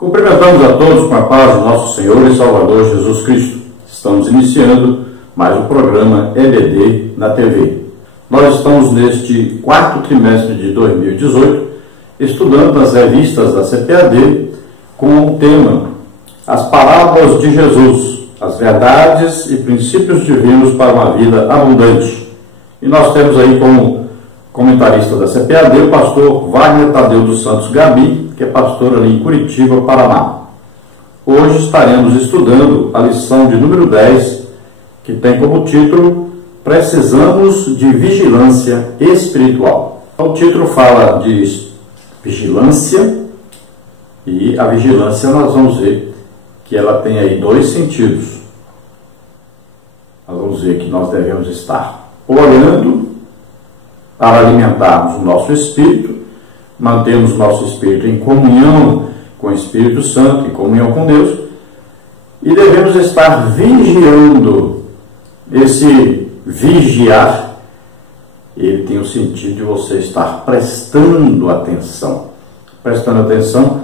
Cumprimentamos a todos com a paz do nosso Senhor e Salvador Jesus Cristo. Estamos iniciando mais um programa EBD na TV. Nós estamos neste quarto trimestre de 2018 estudando as revistas da CPAD com o tema As Parábolas de Jesus, as verdades e princípios divinos para uma vida abundante. E nós temos aí como comentarista da CPAD o pastor Wagner Tadeu dos Santos Gabi, que é pastor ali em Curitiba, Paraná. Hoje estaremos estudando a lição de número 10, que tem como título Precisamos de Vigilância Espiritual. O título fala de vigilância, e a vigilância nós vamos ver que ela tem aí dois sentidos. Nós vamos ver que nós devemos estar orando para alimentarmos o nosso espírito, mantermos o nosso espírito em comunhão com o Espírito Santo, em comunhão com Deus, e devemos estar vigiando. Esse vigiar, ele tem o sentido de você estar prestando atenção. Prestando atenção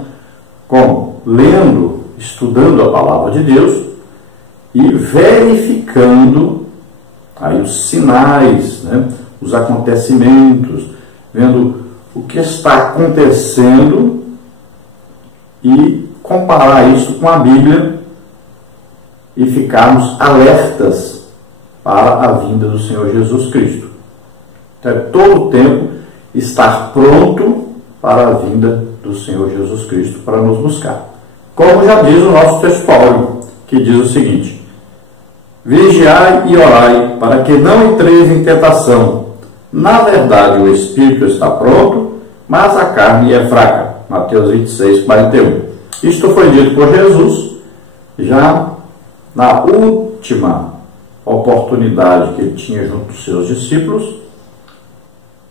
como? Lendo, estudando a palavra de Deus e verificando aí os sinais, os acontecimentos, vendo o que está acontecendo e comparar isso com a Bíblia e ficarmos alertas para a vinda do Senhor Jesus Cristo. Então, é todo o tempo estar pronto para a vinda do Senhor Jesus Cristo para nos buscar. Como já diz o nosso texto áureo, que diz o seguinte: vigiai e orai, para que não entreis em tentação. Na verdade, o espírito está pronto, mas a carne é fraca. Mateus 26, 41. Isto foi dito por Jesus, já na última oportunidade que ele tinha junto dos seus discípulos,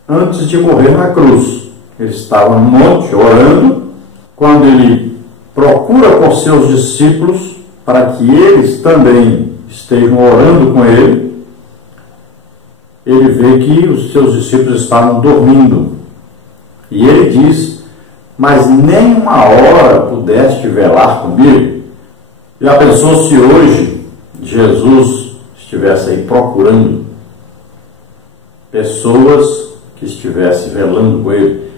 antes de morrer na cruz. Ele estava no monte orando, quando ele procura por seus discípulos, para que eles também estejam orando com ele, ele vê que os seus discípulos estavam dormindo. E ele diz: mas nem uma hora pudeste velar comigo? Já pensou se hoje Jesus estivesse aí procurando pessoas que estivessem velando com ele?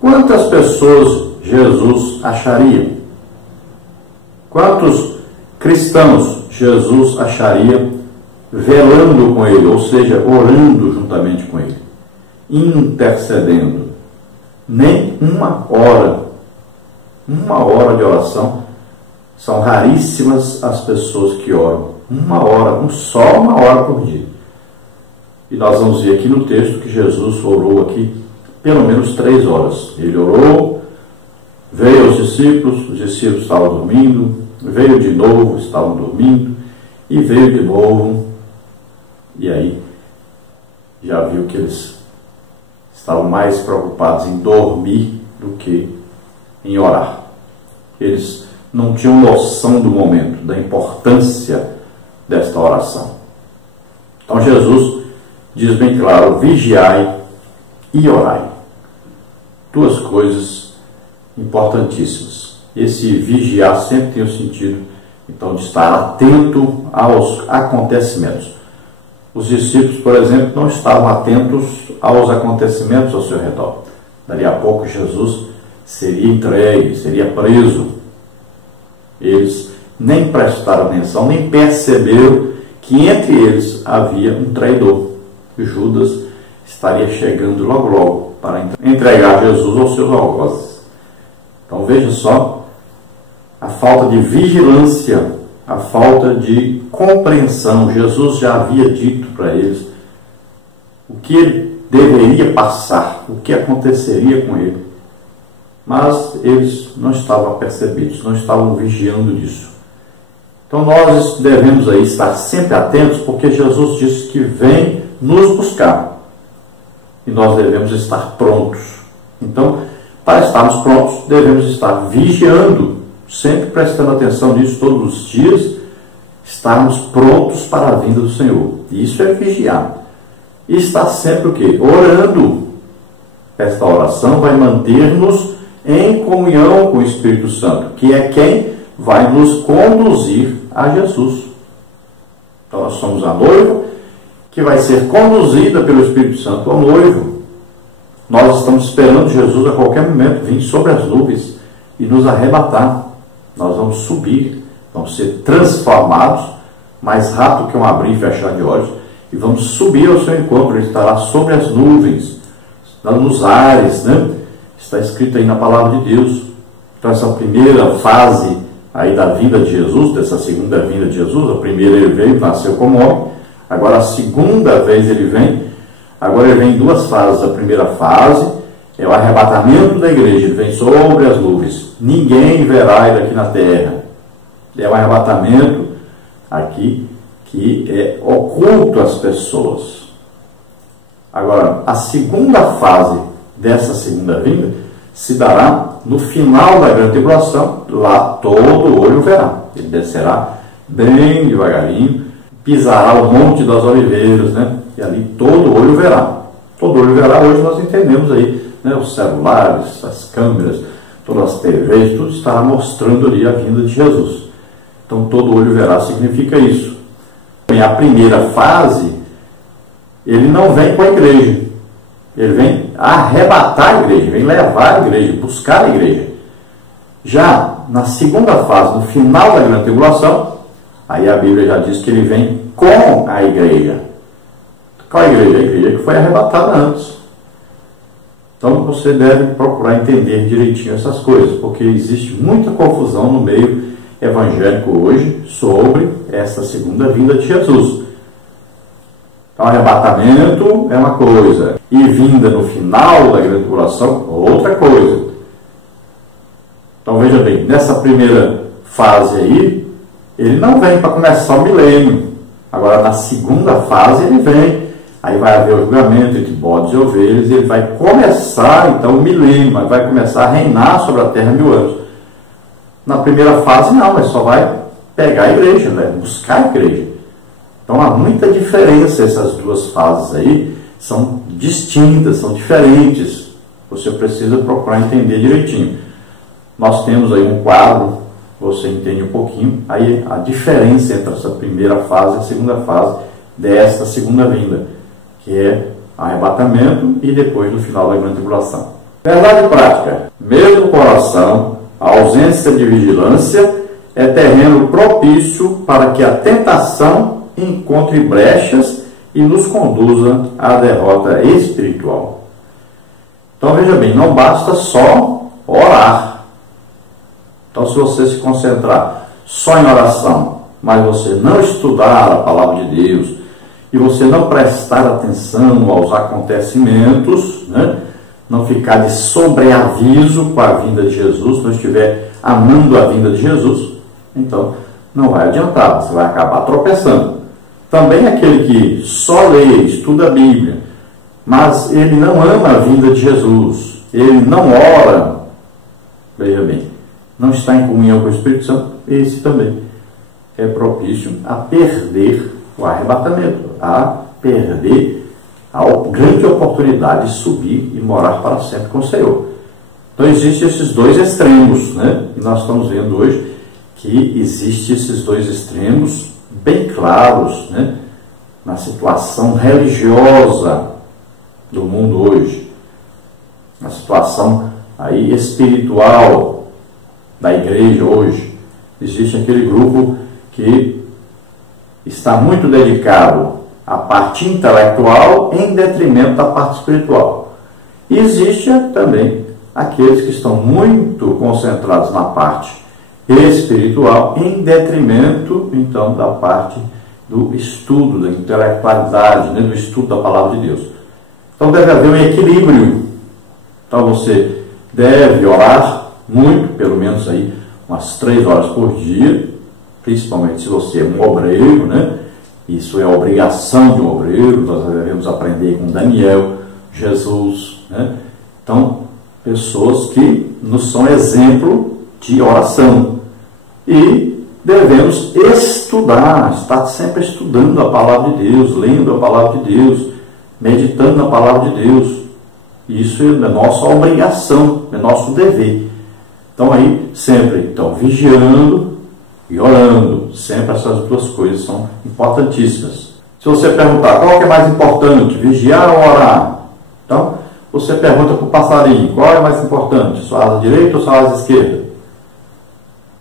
Quantas pessoas Jesus acharia? Quantos cristãos Jesus acharia velando com ele, ou seja, orando juntamente com ele, intercedendo? Nem uma hora de oração. São raríssimas as pessoas que oram uma hora, só uma hora por dia. E nós vamos ver aqui no texto que Jesus orou aqui pelo menos 3 horas. Ele orou, veio aos discípulos, os discípulos estavam dormindo, veio de novo, estavam dormindo, e veio de novo, e aí já viu que eles estavam mais preocupados em dormir do que em orar. Eles não tinham noção do momento, da importância desta oração. Então Jesus diz bem claro: vigiai e orai. Duas coisas importantíssimas. Esse vigiar sempre tem o sentido, então, de estar atento aos acontecimentos. Os discípulos, por exemplo, não estavam atentos aos acontecimentos ao seu redor. Dali a pouco Jesus seria entregue, seria preso. Eles nem prestaram atenção, nem perceberam que entre eles havia um traidor. Judas estaria chegando logo para entregar Jesus aos seus algozes. Então veja só a falta de vigilância, a falta de compreensão. Jesus já havia dito para eles o que ele deveria passar, o que aconteceria com ele. Mas eles não estavam apercebidos, não estavam vigiando disso. Então nós devemos aí estar sempre atentos, porque Jesus disse que vem nos buscar. E nós devemos estar prontos. Então, para estarmos prontos, devemos estar vigiando, sempre prestando atenção nisso todos os dias, estarmos prontos para a vinda do Senhor. E isso é vigiar. E estar sempre o quê? Orando. Esta oração vai manter-nos em comunhão com o Espírito Santo, que é quem vai nos conduzir a Jesus. Então nós somos a noiva que vai ser conduzida pelo Espírito Santo ao noivo. Nós estamos esperando Jesus a qualquer momento vir sobre as nuvens e nos arrebatar. Nós vamos subir, vamos ser transformados mais rápido que um abrir e fechar de olhos, e vamos subir ao seu encontro. Ele estará sobre as nuvens, nos ares, né? Está escrito aí na palavra de Deus. Então essa primeira fase aí da vinda de Jesus, dessa segunda vinda de Jesus, a primeira ele veio, nasceu como homem, agora a segunda vez ele vem, agora ele vem em duas fases. A primeira fase é o arrebatamento da igreja, ele vem sobre as nuvens, ninguém verá ele aqui na terra. É o arrebatamento aqui que é oculto às pessoas. Agora, a segunda fase dessa segunda vinda se dará no final da grande tribulação. Lá todo olho verá. Ele descerá bem devagarinho, pisará o monte das oliveiras, né? E ali todo olho verá. Todo olho verá, hoje nós entendemos aí, né? Os celulares, as câmeras, todas as TVs, tudo estará mostrando ali a vinda de Jesus. Então todo olho verá significa isso. A primeira fase, ele não vem com a igreja, ele vem arrebatar a igreja, vem levar a igreja, buscar a igreja. Já na segunda fase, no final da grande tribulação, aí a Bíblia já diz que ele vem com a igreja. Qual a igreja? A igreja que foi arrebatada antes. Então você deve procurar entender direitinho essas coisas, porque existe muita confusão no meio evangélico hoje sobre essa segunda vinda de Jesus. Então, arrebatamento é uma coisa, e vinda no final da grande tribulação, outra coisa. Então veja bem, nessa primeira fase aí, ele não vem para começar o milênio. Agora na segunda fase ele vem, aí vai haver o julgamento entre bodes e ovelhas, e ele vai começar então o milênio, mas vai começar a reinar sobre a terra 1000 anos. Na primeira fase não, mas só vai pegar a igreja, né? Buscar a igreja. Então há muita diferença. Essas duas fases aí são distintas, são diferentes. Você precisa procurar entender direitinho. Nós temos aí um quadro, você entende um pouquinho, aí a diferença entre essa primeira fase e a segunda fase desta segunda vinda, que é arrebatamento e depois no final da grande tribulação. Verdade prática, mesmo coração, a ausência de vigilância é terreno propício para que a tentação encontre brechas e nos conduza à derrota espiritual. Então veja bem, não basta só orar. Então se você se concentrar só em oração, mas você não estudar a palavra de Deus e você não prestar atenção aos acontecimentos, né? Não ficar de sobreaviso com a vinda de Jesus, não estiver amando a vinda de Jesus, então não vai adiantar, você vai acabar tropeçando. Também aquele que só lê, estuda a Bíblia, mas ele não ama a vinda de Jesus, ele não ora, veja bem, não está em comunhão com o Espírito Santo, esse também é propício a perder o arrebatamento, a perder a grande oportunidade de subir e morar para sempre com o Senhor. Então existem esses dois extremos, né? E nós estamos vendo hoje que existem esses dois extremos bem claros, né? Na situação religiosa do mundo hoje, na situação aí espiritual da igreja hoje. Existe aquele grupo que está muito dedicado à parte intelectual em detrimento da parte espiritual. E existe também aqueles que estão muito concentrados na parte espiritual em detrimento, então, da parte do estudo, da intelectualidade, né, do estudo da palavra de Deus. Então deve haver um equilíbrio. Então você deve orar muito, pelo menos aí umas 3 horas por dia, principalmente se você é um obreiro, né? Isso é a obrigação de um obreiro. Nós devemos aprender com Daniel, Jesus, né? Então, pessoas que nos são exemplo de oração. E devemos estudar, estar sempre estudando a palavra de Deus, lendo a palavra de Deus, meditando na palavra de Deus. Isso é nossa obrigação, é nosso dever. Então aí, sempre vigiando e orando. Sempre essas duas coisas são importantíssimas. Se você perguntar qual que é mais importante, vigiar ou orar? Então, você pergunta para o passarinho, qual é mais importante, sua asa direita ou sua asa esquerda?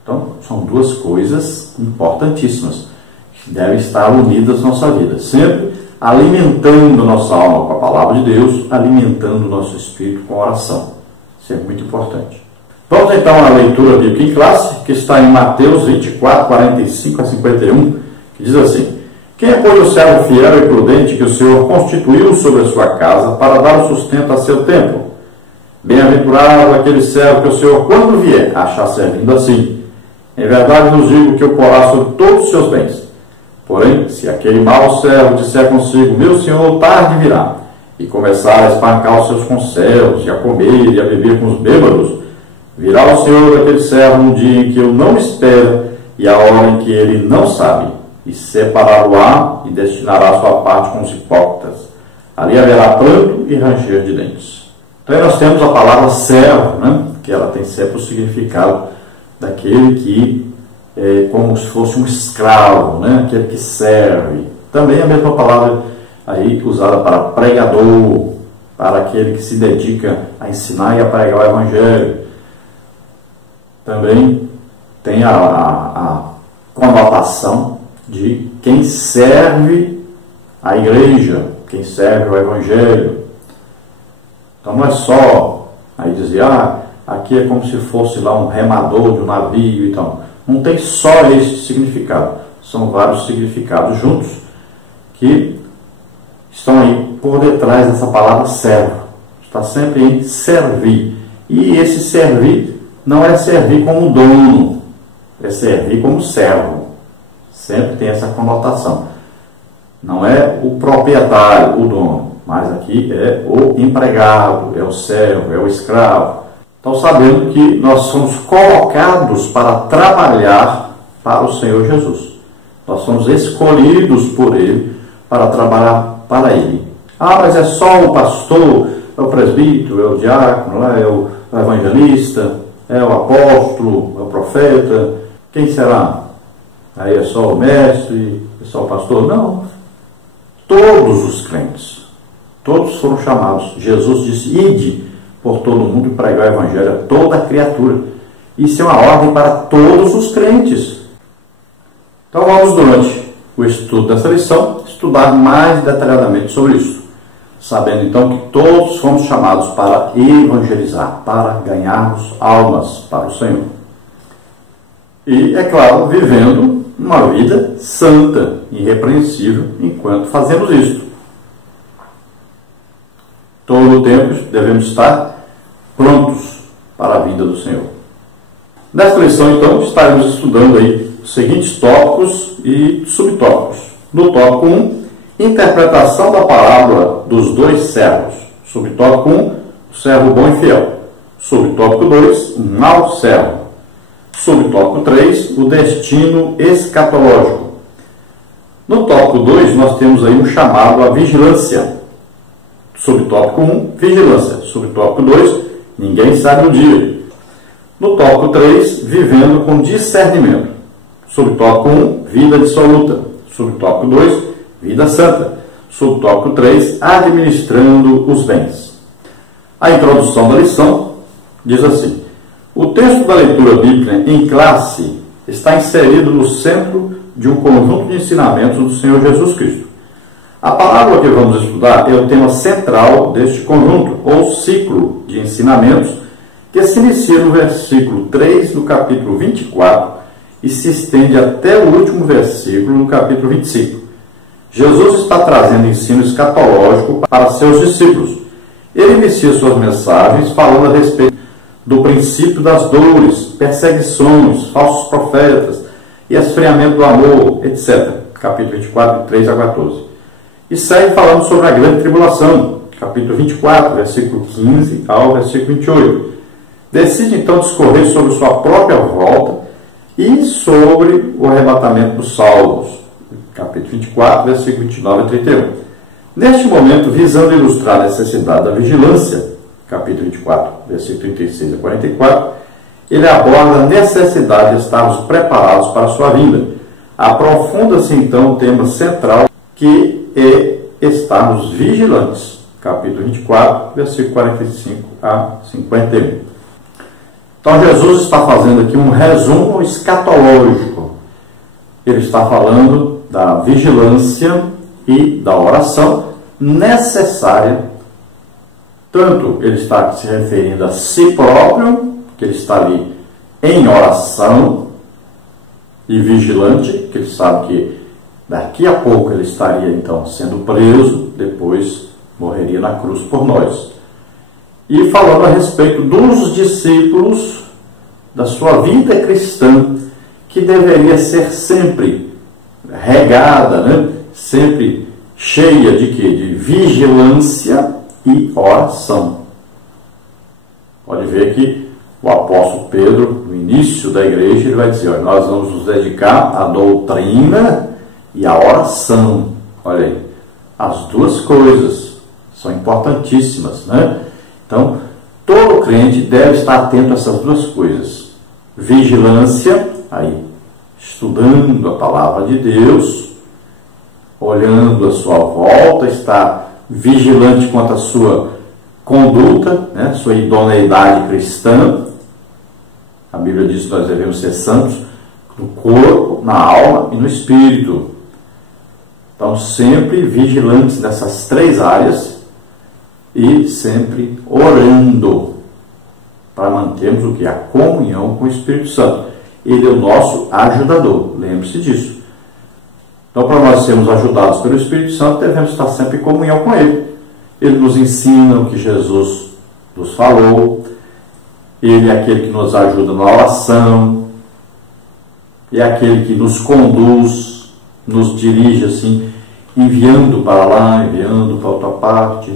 Então, são duas coisas importantíssimas que devem estar unidas na nossa vida. Sempre alimentando nossa alma com a palavra de Deus, alimentando nosso espírito com a oração. Isso é muito importante. Vamos então à leitura bíblica em classe, que está em Mateus 24, 45 a 51, que diz assim: quem é, pois, o servo fiel e prudente que o Senhor constituiu sobre a sua casa para dar o sustento a seu tempo? Bem-aventurado aquele servo que o Senhor, quando vier, achar servindo assim. Em verdade vos digo que o porá sobre todos os seus bens. Porém, se aquele mau servo disser consigo, meu Senhor tarde virá, e começar a espancar os seus conservos, e a comer e a beber com os bêbados, virá o Senhor daquele servo um dia em que eu não espero, e a hora em que ele não sabe, e separá-lo-á e destinará a sua parte com os hipócritas. Ali haverá pranto e ranger de dentes. Então aí nós temos a palavra servo, né? Que ela tem sempre o significado daquele que é como se fosse um escravo, né? Aquele que serve. Também a mesma palavra aí usada para pregador, para aquele que se dedica a ensinar e a pregar o Evangelho. Também tem a conotação de quem serve a igreja, quem serve o Evangelho. Então não é só aí dizer, aqui é como se fosse lá um remador de um navio e tal. Não tem só esse significado, são vários significados juntos que estão aí por detrás dessa palavra servo. Está sempre em servir. E esse servir não é servir como dono, é servir como servo. Sempre tem essa conotação. Não é o proprietário, o dono, mas aqui é o empregado, é o servo, é o escravo. Então, sabendo que nós somos colocados para trabalhar para o Senhor Jesus. Nós somos escolhidos por Ele para trabalhar para Ele. Mas é só o pastor, é o presbítero, é o diácono, é o evangelista, é o apóstolo, é o profeta. Quem será? Aí é só o mestre, é só o pastor? Não. Todos os crentes. Todos foram chamados. Jesus disse, ide por todo mundo e pregar o Evangelho a toda a criatura. Isso é uma ordem para todos os crentes. Então vamos, durante o estudo dessa lição, estudar mais detalhadamente sobre isso. Sabendo então que todos fomos chamados para evangelizar, para ganharmos almas para o Senhor. E, é claro, vivendo uma vida santa, irrepreensível, enquanto fazemos isso. Todo o tempo devemos estar prontos para a vinda do Senhor. Nesta lição, então, estaremos estudando aí os seguintes tópicos e subtópicos. No tópico 1, interpretação da parábola dos dois servos. Subtópico 1, o servo bom e fiel. Subtópico 2, o mau servo. Subtópico 3, o destino escatológico. No tópico 2, nós temos aí um chamado à vigilância. Subtópico 1, vigilância. Subtópico 2, ninguém sabe o dia. No tópico 3, vivendo com discernimento. Subtópico 1, vida dissoluta. Subtópico 2, vida santa. Subtópico 3, administrando os bens. A introdução da lição diz assim: o texto da leitura bíblica em classe está inserido no centro de um conjunto de ensinamentos do Senhor Jesus Cristo. A palavra que vamos estudar é o tema central deste conjunto, ou ciclo de ensinamentos, que se inicia no versículo 3 do capítulo 24 e se estende até o último versículo no capítulo 25. Jesus está trazendo ensino escatológico para seus discípulos. Ele inicia suas mensagens falando a respeito do princípio das dores, perseguições, falsos profetas e esfriamento do amor, etc. Capítulo 24, 3 a 14. E segue falando sobre a grande tribulação, capítulo 24, versículo 15 ao versículo 28. Decide então discorrer sobre sua própria volta e sobre o arrebatamento dos salvos, capítulo 24, versículo 29 a 31. Neste momento, visando ilustrar a necessidade da vigilância capítulo 24, versículo 36 a 44, ele aborda a necessidade de estarmos preparados para a sua vinda. Aprofunda-se então o tema central, que é estarmos vigilantes. Capítulo 24, versículo 45 a 51. Então Jesus está fazendo aqui um resumo escatológico. Ele está falando da vigilância e da oração necessária. Tanto ele está se referindo a si próprio, que ele está ali em oração e vigilante, que ele sabe que daqui a pouco ele estaria então sendo preso, depois morreria na cruz por nós. E falando a respeito dos discípulos, da sua vida cristã, que deveria ser sempre regada, né? Sempre cheia de quê? De vigilância e oração. Pode ver que o apóstolo Pedro, no início da igreja, ele vai dizer, olha, nós vamos nos dedicar à doutrina e à oração. Olha aí, as duas coisas são importantíssimas, né? Então, todo crente deve estar atento a essas duas coisas. Vigilância, aí, estudando a palavra de Deus, olhando a sua volta, estar vigilante quanto à sua conduta, né? Sua idoneidade cristã. A Bíblia diz que nós devemos ser santos no corpo, na alma e no espírito. Então, sempre vigilantes nessas três áreas e sempre orando para mantermos o que? A comunhão com o Espírito Santo. Ele é o nosso ajudador, lembre-se disso. Então, para nós sermos ajudados pelo Espírito Santo, devemos estar sempre em comunhão com Ele. Ele nos ensina o que Jesus nos falou. Ele é aquele que nos ajuda na oração. É aquele que nos conduz, nos dirige assim, enviando para lá, enviando para outra parte.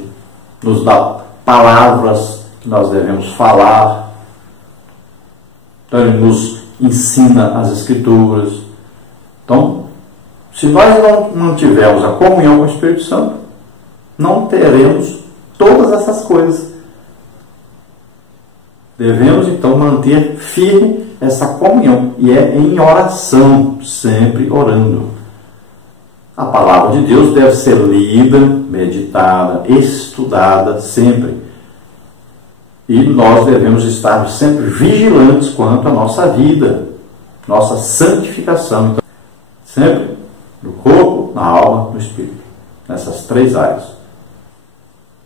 Nos dá palavras que nós devemos falar. Então, Ele nos ensina as Escrituras. Então, se nós não mantivermos a comunhão com o Espírito Santo, não teremos todas essas coisas. Devemos, então, manter firme essa comunhão. E é em oração, sempre orando. A palavra de Deus deve ser lida, meditada, estudada sempre. E nós devemos estar sempre vigilantes quanto à nossa vida, nossa santificação. Então, sempre no corpo, na alma, no espírito. Nessas três áreas.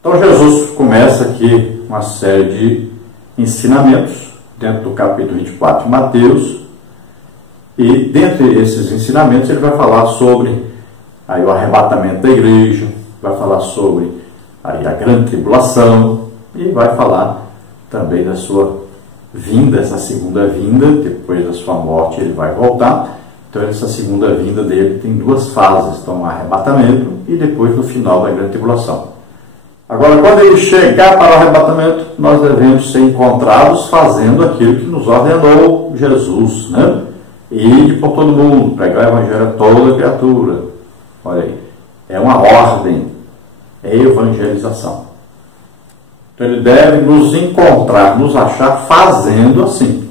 Então Jesus começa aqui uma série de ensinamentos dentro do capítulo 24 de Mateus. E dentre esses ensinamentos ele vai falar sobre aí, o arrebatamento da igreja, vai falar sobre aí, a grande tribulação e vai falar também da sua vinda, essa segunda vinda. Depois da sua morte ele vai voltar. Então essa segunda vinda dele tem duas fases, então o arrebatamento e depois no final da grande tribulação. Agora, quando ele chegar para o arrebatamento, nós devemos ser encontrados fazendo aquilo que nos ordenou Jesus, né? Ir por todo mundo, pregar o evangelho a toda criatura. Olha aí, é uma ordem, é evangelização. Então ele deve nos encontrar, nos achar fazendo assim.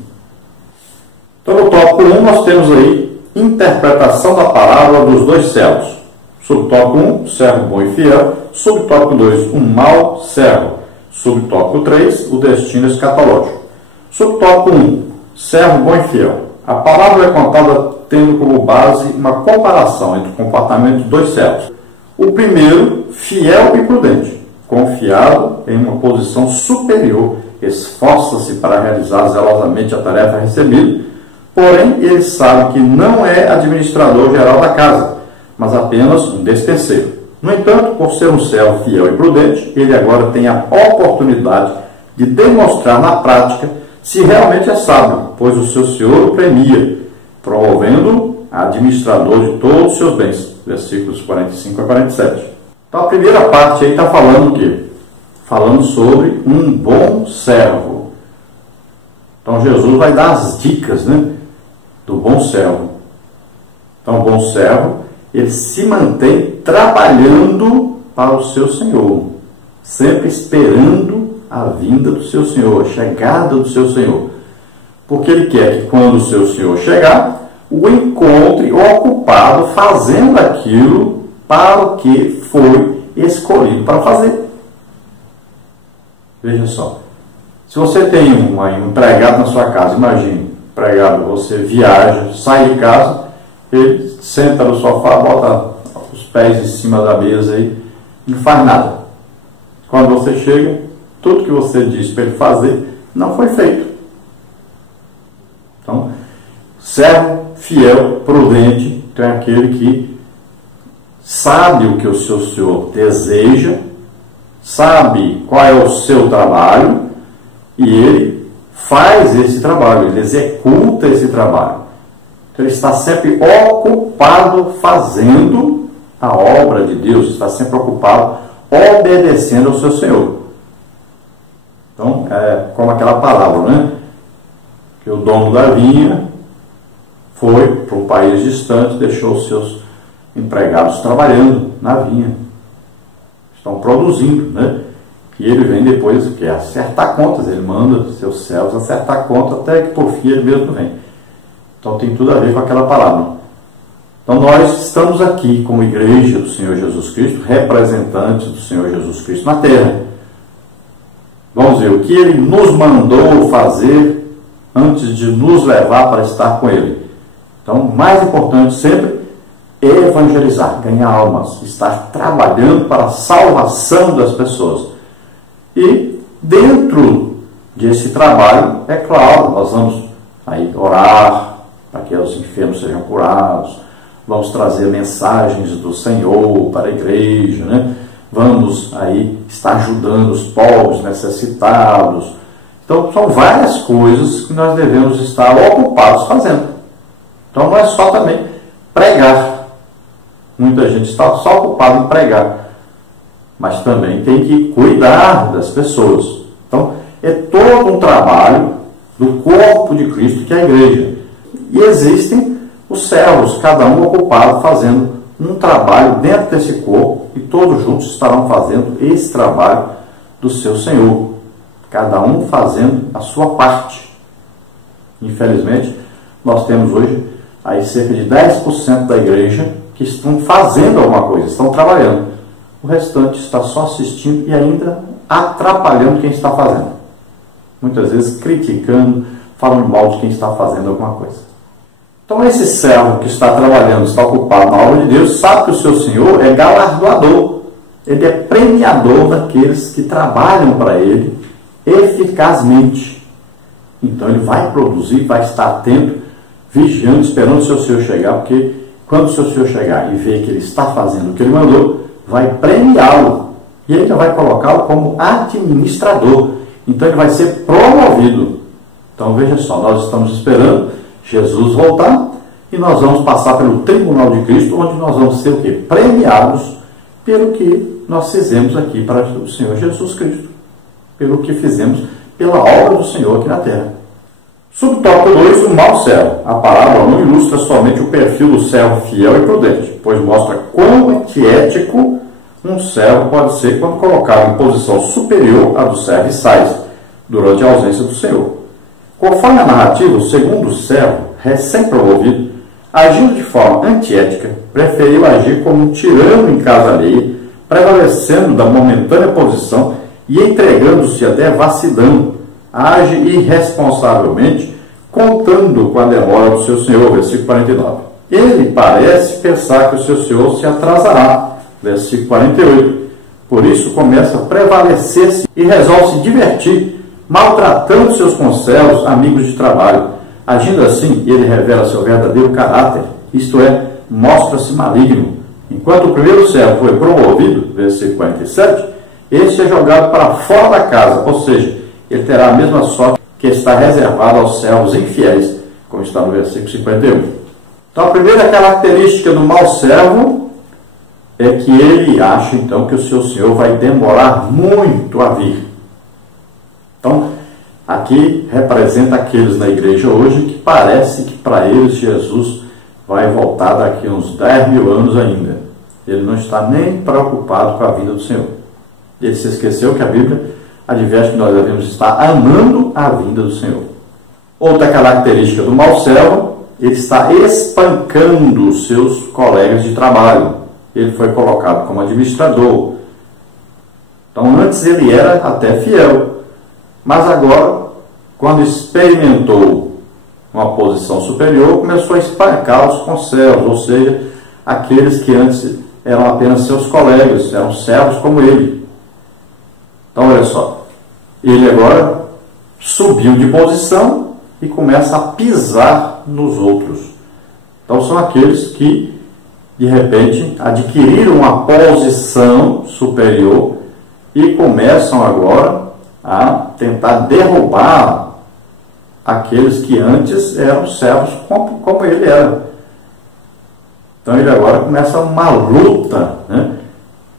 Então no tópico 1 nós temos aí interpretação da parábola dos dois servos. Subtópico 1, servo bom e fiel. Subtópico 2, um mau servo. Subtópico 3, o destino escatológico. Subtópico 1, servo bom e fiel. A parábola é contada tendo como base uma comparação entre o comportamento de dois servos. O primeiro, fiel e prudente, confiado em uma posição superior, esforça-se para realizar zelosamente a tarefa recebida, porém ele sabe que não é administrador geral da casa, mas apenas um despenseiro. No entanto, por ser um servo fiel e prudente, ele agora tem a oportunidade de demonstrar na prática se realmente é sábio, pois o seu senhor o premia, promovendo-o administrador de todos os seus bens. Versículos 45 a 47. Então a primeira parte aí está falando o quê? Falando sobre um bom servo. Então Jesus vai dar as dicas, né, do bom servo. Então o bom servo, ele se mantém trabalhando para o seu Senhor, sempre esperando a vinda do seu Senhor, a chegada do seu Senhor. Porque ele quer que quando o seu Senhor chegar, o encontre ocupado fazendo aquilo para o que foi escolhido para fazer. Veja só, se você tem um empregado na sua casa, imagine, empregado, você viaja, sai de casa, ele senta no sofá, bota os pés em cima da mesa aí, não faz nada. Quando você chega, tudo que você disse para ele fazer não foi feito. Então, servo fiel, prudente, então é aquele que sabe o que o seu Senhor deseja, sabe qual é o seu trabalho e ele faz esse trabalho, ele executa esse trabalho. Então, ele está sempre ocupado fazendo a obra de Deus, está sempre ocupado obedecendo ao seu Senhor. Então, é como aquela palavra, né? Que o dono da vinha foi para um país distante, deixou os seus empregados trabalhando na vinha. Estão produzindo, né? E ele vem depois, quer acertar contas, ele manda seus servos acertar contas, até que por fim ele mesmo vem. Então tem tudo a ver com aquela palavra. Então nós estamos aqui como igreja do Senhor Jesus Cristo, representantes do Senhor Jesus Cristo na terra. Vamos ver o que ele nos mandou fazer antes de nos levar para estar com ele. Então, o mais importante sempre é evangelizar, ganhar almas, estar trabalhando para a salvação das pessoas. E dentro desse trabalho, é claro, nós vamos aí orar para que os enfermos sejam curados, vamos trazer mensagens do Senhor para a igreja, né? Vamos aí estar ajudando os pobres, necessitados. Então, são várias coisas que nós devemos estar ocupados fazendo. Então, não é só também pregar. Muita gente está só ocupada em pregar, mas também tem que cuidar das pessoas. Então, é todo um trabalho do corpo de Cristo, que é a igreja. E existem os servos, cada um ocupado fazendo um trabalho dentro desse corpo, e todos juntos estarão fazendo esse trabalho do seu Senhor, cada um fazendo a sua parte. Infelizmente, nós temos hoje aí cerca de 10% da igreja que estão fazendo alguma coisa, estão trabalhando. O restante está só assistindo e ainda atrapalhando quem está fazendo. Muitas vezes criticando, falando mal de quem está fazendo alguma coisa. Então, esse servo que está trabalhando, está ocupado na obra de Deus, sabe que o seu Senhor é galardoador. Ele é premiador daqueles que trabalham para ele eficazmente. Então, ele vai produzir, vai estar atento, vigiando, esperando o seu Senhor chegar, porque quando o seu Senhor chegar e ver que ele está fazendo o que ele mandou, vai premiá-lo. E ele vai colocá-lo como administrador. Então, ele vai ser promovido. Então, veja só, nós estamos esperando Jesus voltar e nós vamos passar pelo tribunal de Cristo, onde nós vamos ser o quê? Premiados pelo que nós fizemos aqui para o Senhor Jesus Cristo, pelo que fizemos pela obra do Senhor aqui na terra. Subtópico 2, o mau servo. A parábola não ilustra somente o perfil do servo fiel e prudente, pois mostra quão antiético um servo pode ser quando colocado em posição superior à dos serviçais, durante a ausência do Senhor. Conforme a narrativa, o segundo servo, recém-promovido, agindo de forma antiética, preferiu agir como um tirano em casa alheia, prevalecendo da momentânea posição e entregando-se à devassidão. Age irresponsavelmente, contando com a demora do seu Senhor, versículo 49. Ele parece pensar que o seu Senhor se atrasará, versículo 48. Por isso começa a prevalecer-se e resolve se divertir, maltratando seus conservos, amigos de trabalho. Agindo assim, ele revela seu verdadeiro caráter, isto é, mostra-se maligno. Enquanto o primeiro servo foi promovido, versículo 47, este é jogado para fora da casa, ou seja, ele terá a mesma sorte que está reservada aos servos infiéis, como está no versículo 51. Então, a primeira característica do mau servo é que ele acha, então, que o seu Senhor vai demorar muito a vir. Então, aqui representa aqueles na igreja hoje que parece que para eles Jesus vai voltar daqui a uns 10 mil anos ainda. Ele não está nem preocupado com a vinda do Senhor. Ele se esqueceu que a Bíblia adverte que nós devemos estar amando a vinda do Senhor. Outra característica do mau servo, ele está espancando os seus colegas de trabalho. Ele foi colocado como administrador. Então, antes ele era até fiel, mas agora, quando experimentou uma posição superior, começou a espancar os conservos, ou seja, aqueles que antes eram apenas seus colegas, eram servos como ele. Então, olha só, ele agora subiu de posição e começa a pisar nos outros. Então, são aqueles que, de repente, adquiriram uma posição superior e começam agora a tentar derrubar aqueles que antes eram servos como ele era. Então ele agora começa uma luta, né?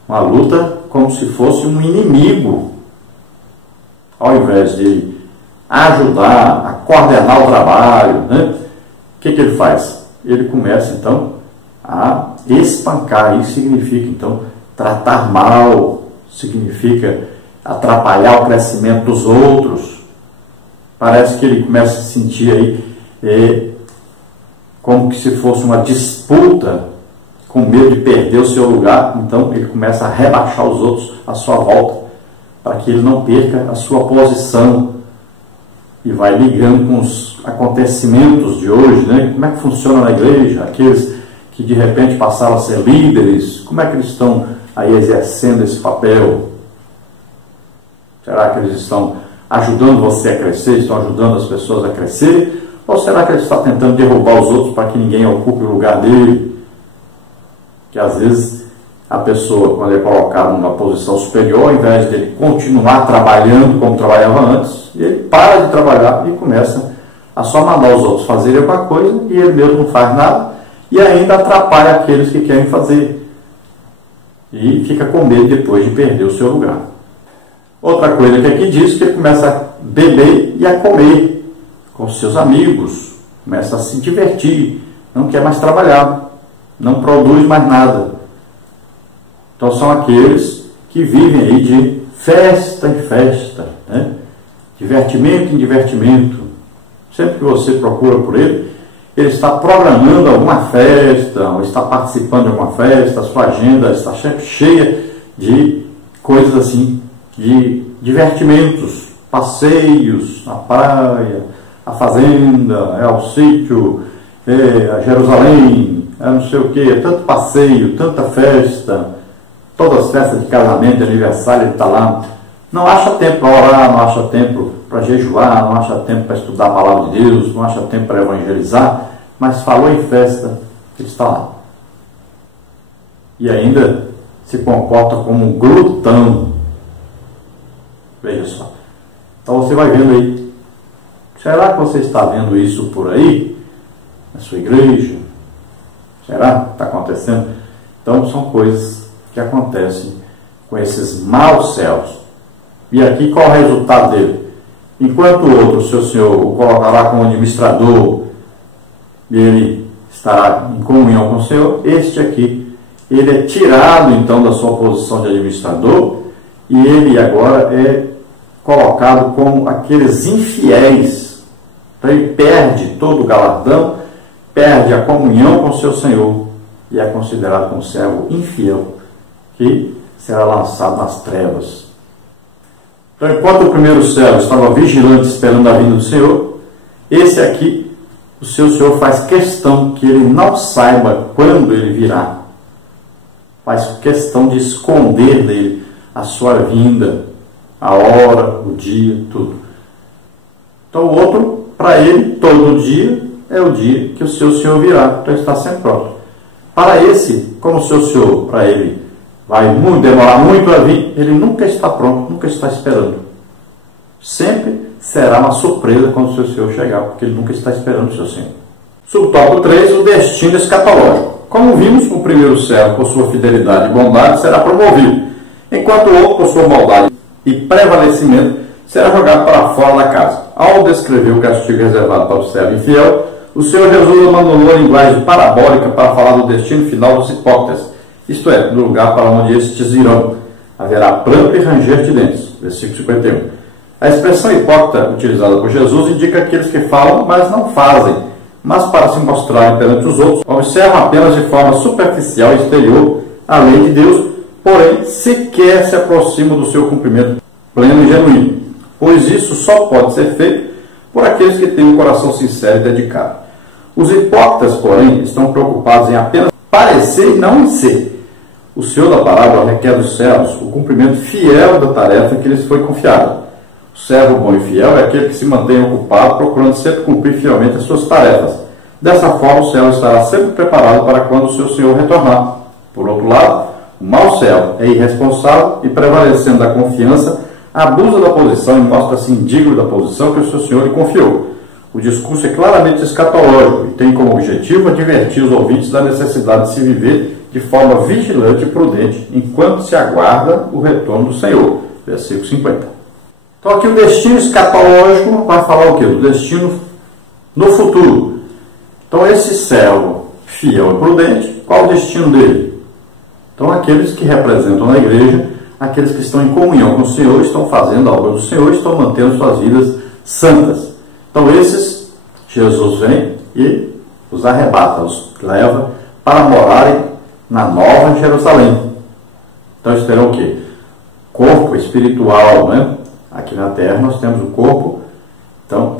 Uma luta como se fosse um inimigo. Ao invés de ajudar a coordenar o trabalho, né? O que ele faz? Ele começa então a espancar. Isso significa então tratar mal, significa atrapalhar o crescimento dos outros. Parece que ele começa a sentir aí como que se fosse uma disputa, com medo de perder o seu lugar. Então ele começa a rebaixar os outros à sua volta, para que ele não perca a sua posição. E vai ligando com os acontecimentos de hoje, né? Como é que funciona na igreja? Aqueles que de repente passaram a ser líderes, como é que eles estão aí exercendo esse papel? Será que eles estão ajudando você a crescer, estão ajudando as pessoas a crescer? Ou será que ele está tentando derrubar os outros para que ninguém ocupe o lugar dele? Que às vezes a pessoa, quando é colocada numa posição superior, ao invés de ele continuar trabalhando como trabalhava antes, ele para de trabalhar e começa a só mandar os outros fazerem alguma coisa e ele mesmo não faz nada e ainda atrapalha aqueles que querem fazer. E fica com medo depois de perder o seu lugar. Outra coisa que aqui diz que ele começa a beber e a comer com seus amigos, começa a se divertir, não quer mais trabalhar, não produz mais nada. Então são aqueles que vivem aí de festa em festa, né? Divertimento em divertimento. Sempre que você procura por ele, ele está programando alguma festa, ou está participando de alguma festa, a sua agenda está sempre cheia de coisas assim, de divertimentos, passeios na praia, a fazenda, ao sítio, a Jerusalém, não sei o que, tanto passeio, tanta festa, todas as festas de casamento, de aniversário, ele está lá. Não acha tempo para orar, não acha tempo para jejuar, não acha tempo para estudar a palavra de Deus, não acha tempo para evangelizar, mas falou em festa, ele está lá. E ainda se comporta como um glutão. Veja só. Então você vai vendo aí. Será que você está vendo isso por aí? Na sua igreja? Será que está acontecendo? Então são coisas que acontecem com esses maus servos. E aqui qual é o resultado dele? Enquanto o outro, o seu senhor, o colocará como administrador, e ele estará em comunhão com o Senhor, este aqui, ele é tirado então da sua posição de administrador, e ele agora é colocado como aqueles infiéis. Então ele perde todo o galardão, perde a comunhão com o seu Senhor, e é considerado como servo infiel, que será lançado nas trevas. Então, enquanto o primeiro servo estava vigilante esperando a vinda do Senhor, esse aqui, o seu Senhor faz questão que ele não saiba quando ele virá. Faz questão de esconder dele a sua vinda, a hora, o dia, tudo. Então o outro, para ele, todo dia é o dia que o seu Senhor virá. Então ele está sempre pronto. Para esse, como o seu Senhor, para ele, vai demorar muito a vir, ele nunca está pronto, nunca está esperando. Sempre será uma surpresa quando o seu Senhor chegar, porque ele nunca está esperando o seu Senhor. Subtópico 3, o destino escatológico. Como vimos, o primeiro servo, por sua fidelidade e bondade, será promovido, enquanto o outro, por sua maldade e prevalecimento, será jogado para fora da casa. Ao descrever o castigo reservado para o servo infiel, o Senhor Jesus abandonou a linguagem parabólica para falar do destino final dos hipócritas, isto é, do lugar para onde estes irão. haverá pranto e ranger de dentes. Versículo 51. A expressão hipócrita utilizada por Jesus indica aqueles que falam, mas não fazem, mas para se mostrarem perante os outros, observam apenas de forma superficial e exterior a lei de Deus, porém sequer se aproximam do seu cumprimento pleno e genuíno, pois isso só pode ser feito por aqueles que têm um coração sincero e dedicado. Os hipócritas, porém, estão preocupados em apenas parecer e não em ser. O Senhor da parábola requer dos servos o cumprimento fiel da tarefa que lhes foi confiada. O servo bom e fiel é aquele que se mantém ocupado, procurando sempre cumprir fielmente as suas tarefas. Dessa forma, o servo estará sempre preparado para quando o seu senhor retornar. Por outro lado, o mau servo é irresponsável e, prevalecendo da confiança, abusa da posição e mostra-se indigno da posição que o seu senhor lhe confiou. O discurso é claramente escatológico e tem como objetivo advertir os ouvintes da necessidade de se viver de forma vigilante e prudente enquanto se aguarda o retorno do Senhor. Versículo 50. Então aqui o destino escatológico vai falar o quê? Do destino no futuro. Então esse servo fiel e prudente, qual o destino dele? Então aqueles que representam na igreja, aqueles que estão em comunhão com o Senhor, estão fazendo a obra do Senhor, estão mantendo suas vidas santas. Então esses, Jesus vem e os arrebata, os leva para morarem na Nova Jerusalém. Então eles terão o quê? Corpo espiritual, né? Aqui na terra nós temos o corpo, então,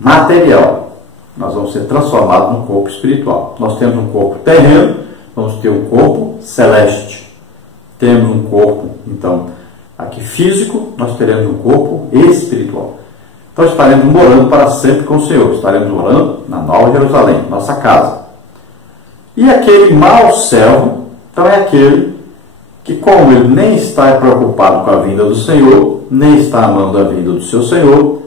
material. Nós vamos ser transformados num corpo espiritual. Nós temos um corpo terreno, vamos ter um corpo celeste. Temos um corpo, então, aqui físico, nós teremos um corpo espiritual. Então estaremos morando para sempre com o Senhor. Estaremos morando na Nova Jerusalém, nossa casa. E aquele mau servo, então é aquele que, como ele nem está preocupado com a vinda do Senhor, nem está amando a vinda do seu Senhor,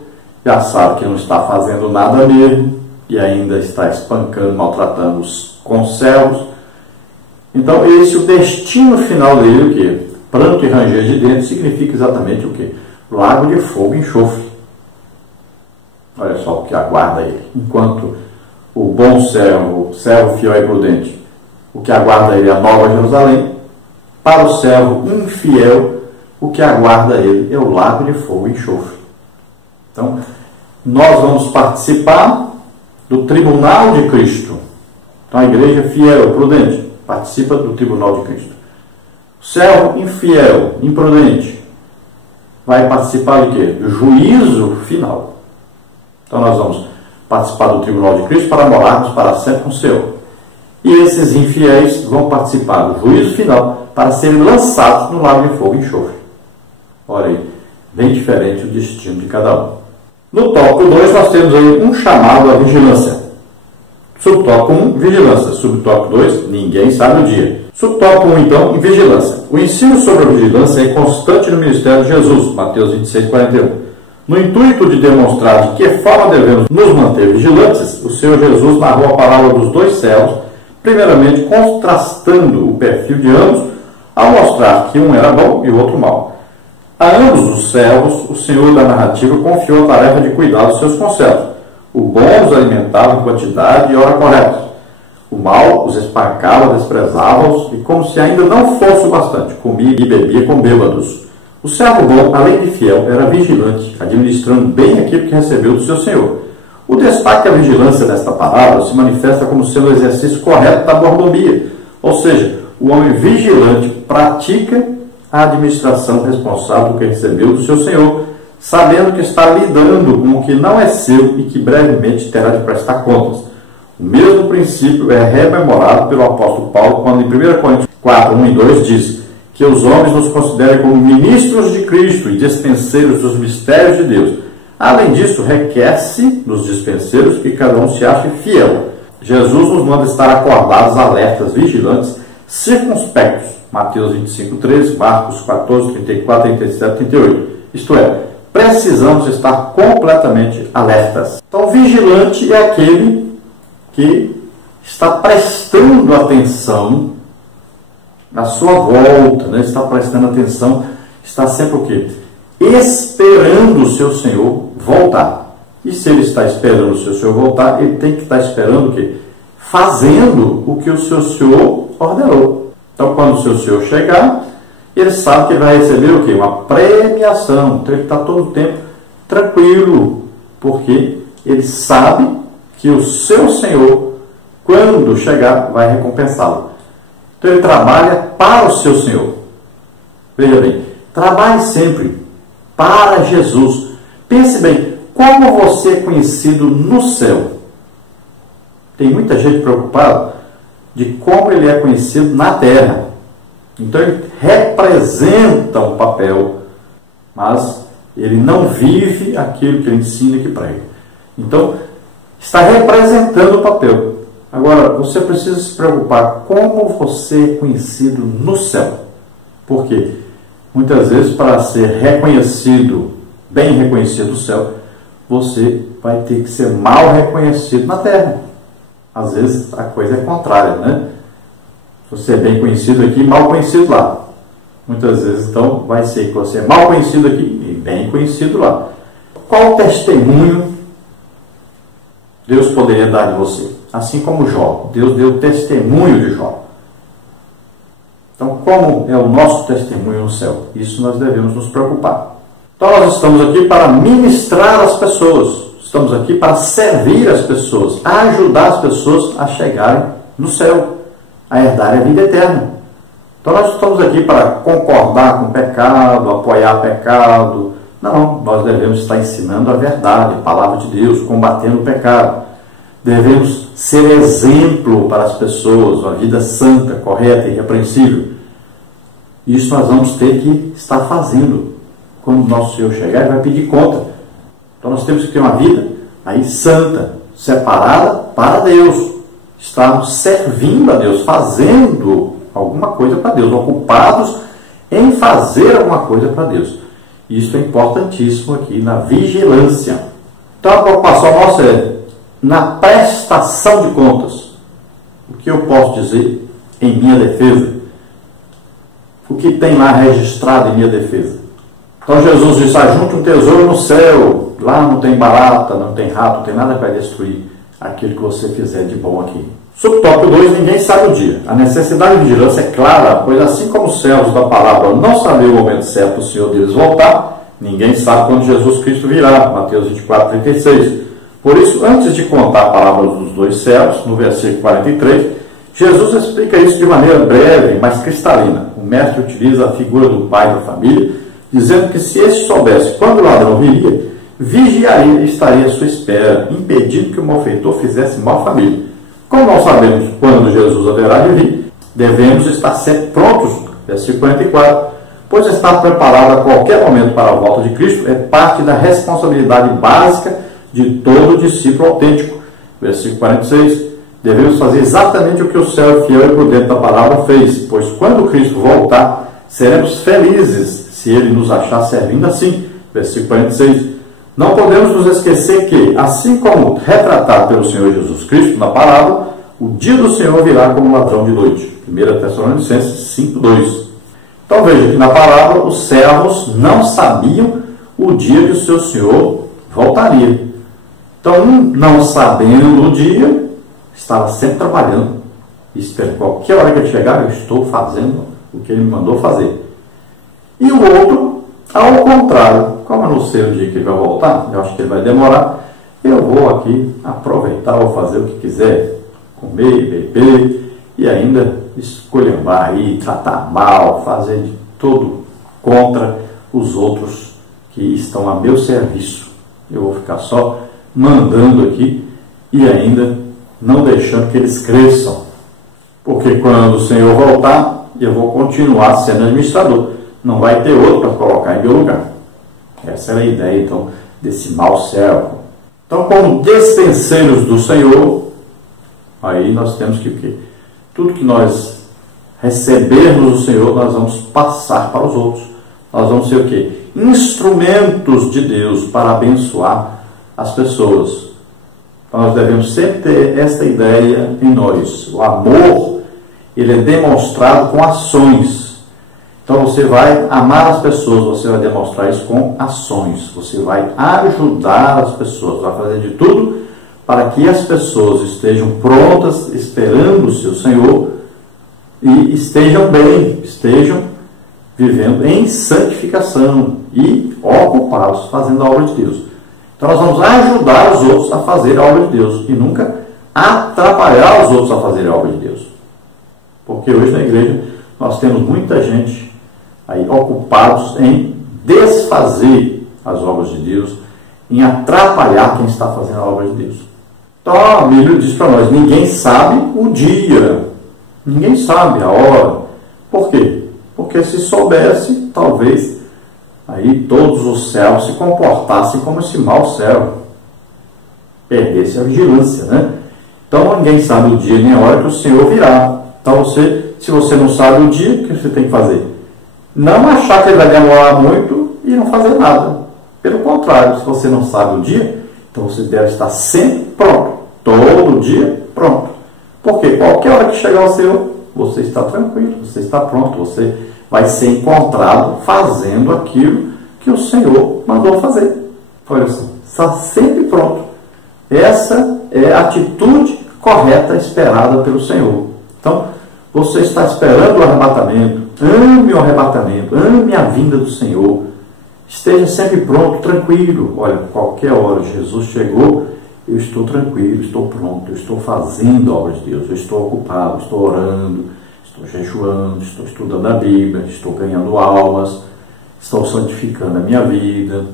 já sabe que não está fazendo nada mesmo, e ainda está espancando, maltratando os conservos. Então esse, o destino final dele, o quê? Pranto e ranger de dentes, significa exatamente o quê? Lago de fogo e enxofre. Olha só o que aguarda ele. Enquanto o bom servo, o servo fiel e prudente, o que aguarda ele é a Nova Jerusalém. Para o servo infiel, o que aguarda ele é o lago de fogo e enxofre. Então, nós vamos participar do tribunal de Cristo. Então, a igreja fiel e prudente participa do tribunal de Cristo. O servo infiel, imprudente, vai participar de quê? Do juízo final. Então nós vamos participar do tribunal de Cristo para morarmos para sempre com o Senhor. E esses infiéis vão participar do juízo final para serem lançados no lago de fogo e enxofre. Olha aí, bem diferente o destino de cada um. No tópico 2 nós temos aí um chamado à vigilância. Subtópico 1, vigilância. Subtópico 2, ninguém sabe o dia. Subtópico 1, então, vigilância. O ensino sobre a vigilância é constante no ministério de Jesus, Mateus 26, 41. No intuito de demonstrar de que forma devemos nos manter vigilantes, o Senhor Jesus narrou a parábola dos dois servos, primeiramente contrastando o perfil de ambos, ao mostrar que um era bom e o outro mau. A ambos os servos, o Senhor da narrativa confiou a tarefa de cuidar dos seus conservos. O bom os alimentava em quantidade e hora correta. O mau os espancava, desprezava-os e, como se ainda não fosse o bastante, comia e bebia com bêbados. O servo bom, além de fiel, era vigilante, administrando bem aquilo que recebeu do seu senhor. O destaque da vigilância nesta parábola se manifesta como sendo o exercício correto da mordomia, ou seja, o homem vigilante pratica a administração responsável do que recebeu do seu senhor, sabendo que está lidando com o que não é seu e que brevemente terá de prestar contas. O mesmo princípio é rememorado pelo apóstolo Paulo quando em 1 Coríntios 4, 1 e 2 diz que os homens nos considerem como ministros de Cristo e dispenseiros dos mistérios de Deus. Além disso, requer-se dos dispenseiros que cada um se ache fiel. Jesus nos manda estar acordados, alertas, vigilantes, circunspectos. Mateus 25, 13, Marcos 14, 34, 37, 38. Isto é, precisamos estar completamente alertas. Então, vigilante é aquele que está prestando atenção na sua volta, né? Está prestando atenção, está sempre o quê? Esperando o seu Senhor voltar. E se ele está esperando o seu Senhor voltar, ele tem que estar esperando o quê? Fazendo o que o seu Senhor ordenou. Então, quando o seu Senhor chegar, ele sabe que ele vai receber o quê? Uma premiação. Então ele está todo o tempo tranquilo, porque ele sabe que o seu Senhor, quando chegar, vai recompensá-lo. Então ele trabalha para o seu Senhor. Veja bem, trabalhe sempre para Jesus. Pense bem, como você é conhecido no céu? Tem muita gente preocupada de como ele é conhecido na terra. Então ele representa um papel, mas ele não vive aquilo que ele ensina e que prega. Então, está representando o papel. Agora, você precisa se preocupar como você é conhecido no céu. Por quê? Muitas vezes, para ser reconhecido, bem reconhecido no céu, você vai ter que ser mal reconhecido na terra. Às vezes, a coisa é contrária, né? Você é bem conhecido aqui e mal conhecido lá. Muitas vezes, então, vai ser que você é mal conhecido aqui e bem conhecido lá. Qual testemunho Deus poderia dar de você? Assim como Jó. Deus deu testemunho de Jó. Então, como é o nosso testemunho no céu? Isso nós devemos nos preocupar. Então, nós estamos aqui para ministrar as pessoas. Estamos aqui para servir as pessoas, ajudar as pessoas a chegarem no céu, a herdarem a vida eterna. Então nós estamos aqui para concordar com o pecado, apoiar o pecado. Não, nós devemos estar ensinando a verdade, a palavra de Deus, combatendo o pecado. Devemos ser exemplo para as pessoas, uma vida santa, correta e irrepreensível. Isso nós vamos ter que estar fazendo. Quando o nosso Senhor chegar, Ele vai pedir conta. Então nós temos que ter uma vida aí santa, separada para Deus. Estarmos servindo a Deus, fazendo alguma coisa para Deus, ocupados em fazer alguma coisa para Deus. Isso é importantíssimo aqui na vigilância. Então a preocupação nossa é na prestação de contas. O que eu posso dizer em minha defesa? O que tem lá registrado em minha defesa? Então Jesus disse: ajunte um tesouro no céu, lá não tem barata, não tem rato, não tem nada que vai destruir aquilo que você fizer de bom aqui. Subtópico 2, ninguém sabe o dia. A necessidade de vigilância é clara, pois assim como os servos da palavra não sabem o momento certo do Senhor deles voltar, ninguém sabe quando Jesus Cristo virá. Mateus 24, 36. Por isso, antes de contar a palavra dos dois servos, no versículo 43, Jesus explica isso de maneira breve, mas cristalina. O mestre utiliza a figura do pai da família, dizendo que se este soubesse quando o ladrão viria, vigiaria e estaria à sua espera, impedindo que o malfeitor fizesse mal à família. Como não sabemos quando Jesus haverá de vir, devemos estar sempre prontos, versículo 44, pois estar preparado a qualquer momento para a volta de Cristo é parte da responsabilidade básica de todo discípulo autêntico. Versículo 46, devemos fazer exatamente o que o servo fiel e prudente da palavra fez, pois quando Cristo voltar, seremos felizes se Ele nos achar servindo assim. Versículo 46, não podemos nos esquecer que, assim como retratado pelo Senhor Jesus Cristo na palavra, o dia do Senhor virá como ladrão de noite. 1 Tessalonicenses 5:2. Então veja que na palavra os servos não sabiam o dia que o seu Senhor voltaria. Então, não sabendo o dia, estava sempre trabalhando, esperando qualquer hora que ele chegar, eu estou fazendo o que ele me mandou fazer. E o outro, ao contrário, como eu não sei o dia que ele vai voltar, eu acho que ele vai demorar, eu vou aqui aproveitar, vou fazer o que quiser, comer, beber, e ainda esculhambar aí, tratar mal, fazer de tudo contra os outros que estão a meu serviço. Eu vou ficar só mandando aqui e ainda não deixando que eles cresçam. Porque quando o Senhor voltar, eu vou continuar sendo administrador. Não vai ter outro para colocar em meu lugar. Essa era a ideia, então, desse mau servo. Então, como despenseiros do Senhor, aí nós temos que o quê? Tudo que nós recebermos do Senhor, nós vamos passar para os outros. Nós vamos ser o quê? Instrumentos de Deus para abençoar as pessoas. Então, nós devemos sempre ter esta ideia em nós. O amor, ele é demonstrado com ações. Então você vai amar as pessoas, você vai demonstrar isso com ações. Você vai ajudar as pessoas, vai fazer de tudo para que as pessoas estejam prontas, esperando o seu Senhor, e estejam bem, estejam vivendo em santificação e ocupados fazendo a obra de Deus. Então nós vamos ajudar os outros a fazer a obra de Deus e nunca atrapalhar os outros a fazer a obra de Deus. Porque hoje na igreja nós temos muita gente aí ocupados em desfazer as obras de Deus, em atrapalhar quem está fazendo a obra de Deus. Então a Bíblia diz para nós, ninguém sabe o dia, ninguém sabe a hora. Por quê? Porque se soubesse, talvez aí todos os céus se comportassem como esse mau céu, perdesse a vigilância, né? Então ninguém sabe o dia nem a hora que o Senhor virá. Então se você não sabe o dia, o que você tem que fazer? Não achar que ele vai demorar muito e não fazer nada. Pelo contrário, se você não sabe o dia, então você deve estar sempre pronto. Todo dia pronto. Porque qualquer hora que chegar o Senhor, você está tranquilo, você está pronto, você vai ser encontrado fazendo aquilo que o Senhor mandou fazer. Olha só, está sempre pronto. Essa é a atitude correta esperada pelo Senhor. Então, você está esperando o arrebatamento, ame o arrebatamento, ame a vinda do Senhor. Esteja sempre pronto, tranquilo. Olha, qualquer hora Jesus chegou, eu estou tranquilo, estou pronto, eu estou fazendo a obra de Deus, eu estou ocupado, estou orando, estou jejuando, estou estudando a Bíblia, estou ganhando almas, estou santificando a minha vida.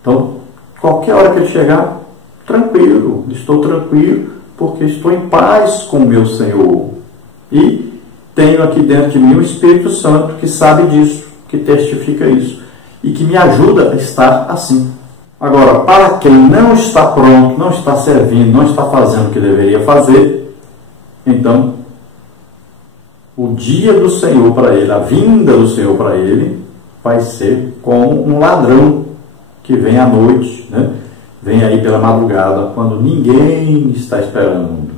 Então, qualquer hora que ele chegar, tranquilo, estou tranquilo, porque estou em paz com o meu Senhor. E tenho aqui dentro de mim o Espírito Santo que sabe disso, que testifica isso, e que me ajuda a estar assim. Agora, para quem não está pronto, não está servindo, não está fazendo o que deveria fazer, então, o dia do Senhor para ele, a vinda do Senhor para ele, vai ser como um ladrão que vem à noite, né? Vem aí pela madrugada, quando ninguém está esperando,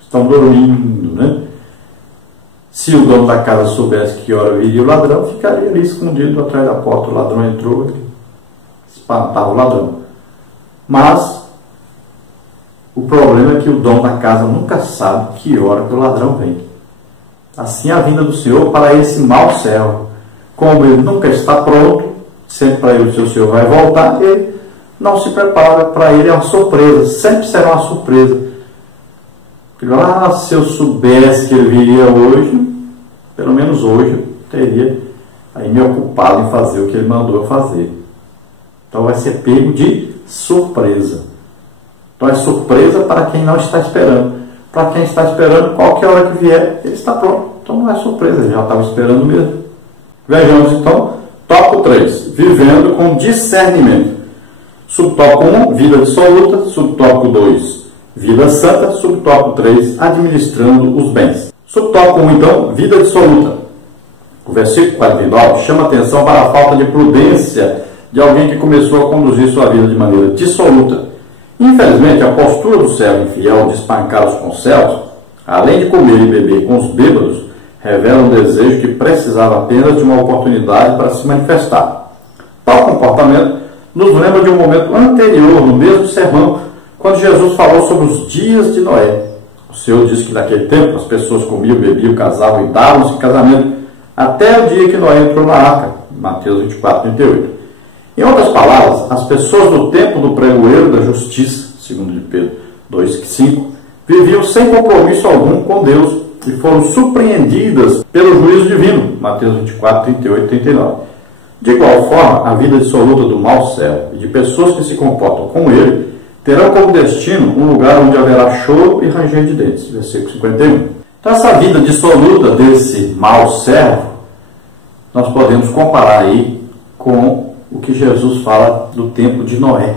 estão dormindo, né? Se o dono da casa soubesse que hora viria o ladrão, ficaria ali escondido atrás da porta. O ladrão entrou, espantava o ladrão. Mas o problema é que o dono da casa nunca sabe que hora que o ladrão vem. Assim a vinda do Senhor para esse mau céu. Como ele nunca está pronto, sempre para ele o seu Senhor vai voltar, ele não se prepara. Para ele é uma surpresa, sempre será uma surpresa. Se eu soubesse que ele viria hoje, pelo menos hoje, eu teria aí me ocupado em fazer o que ele mandou eu fazer. Então vai ser pego de surpresa. Então é surpresa para quem não está esperando. Para quem está esperando, qualquer hora que vier, ele está pronto. Então não é surpresa, ele já estava esperando mesmo. Vejamos então, tópico 3, vivendo com discernimento. Subtópico 1, vida absoluta. Subtópico 2, vida santa. Subtópico 3, administrando os bens. Subtópico 1, então, vida dissoluta. O versículo 49 chama atenção para a falta de prudência de alguém que começou a conduzir sua vida de maneira dissoluta. Infelizmente, a postura do servo infiel de espancar os concertos, além de comer e beber com os bêbados, revela um desejo que precisava apenas de uma oportunidade para se manifestar. Tal comportamento nos lembra de um momento anterior, no mesmo sermão, quando Jesus falou sobre os dias de Noé. O Senhor disse que naquele tempo as pessoas comiam, bebiam, casavam e davam-se em casamento até o dia que Noé entrou na arca. Mateus 24, 38. Em outras palavras, as pessoas do tempo do pregoeiro da justiça, segundo de Pedro 2,5, viviam sem compromisso algum com Deus e foram surpreendidas pelo juízo divino. Mateus 24, 38 e 39. De igual forma, a vida dissoluta do mau servo e de pessoas que se comportam com ele terão como destino um lugar onde haverá choro e ranger de dentes. Versículo 51. Então, essa vida dissoluta desse mau servo, nós podemos comparar aí com o que Jesus fala do tempo de Noé.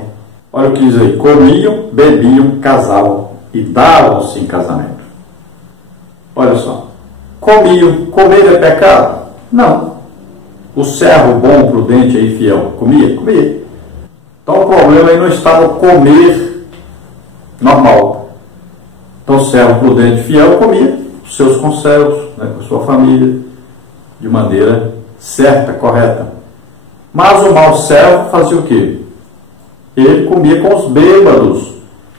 Olha o que diz aí: comiam, bebiam, casavam e davam-se em casamento. Olha só, comiam. Comer é pecado? Não. O servo bom, prudente e fiel comia? Comia. Então o problema aí não está no comer normal. Então o servo prudente e fiel comia os seus conservos, né, com a sua família, de maneira certa, correta. Mas o mau servo fazia o quê? Ele comia com os bêbados.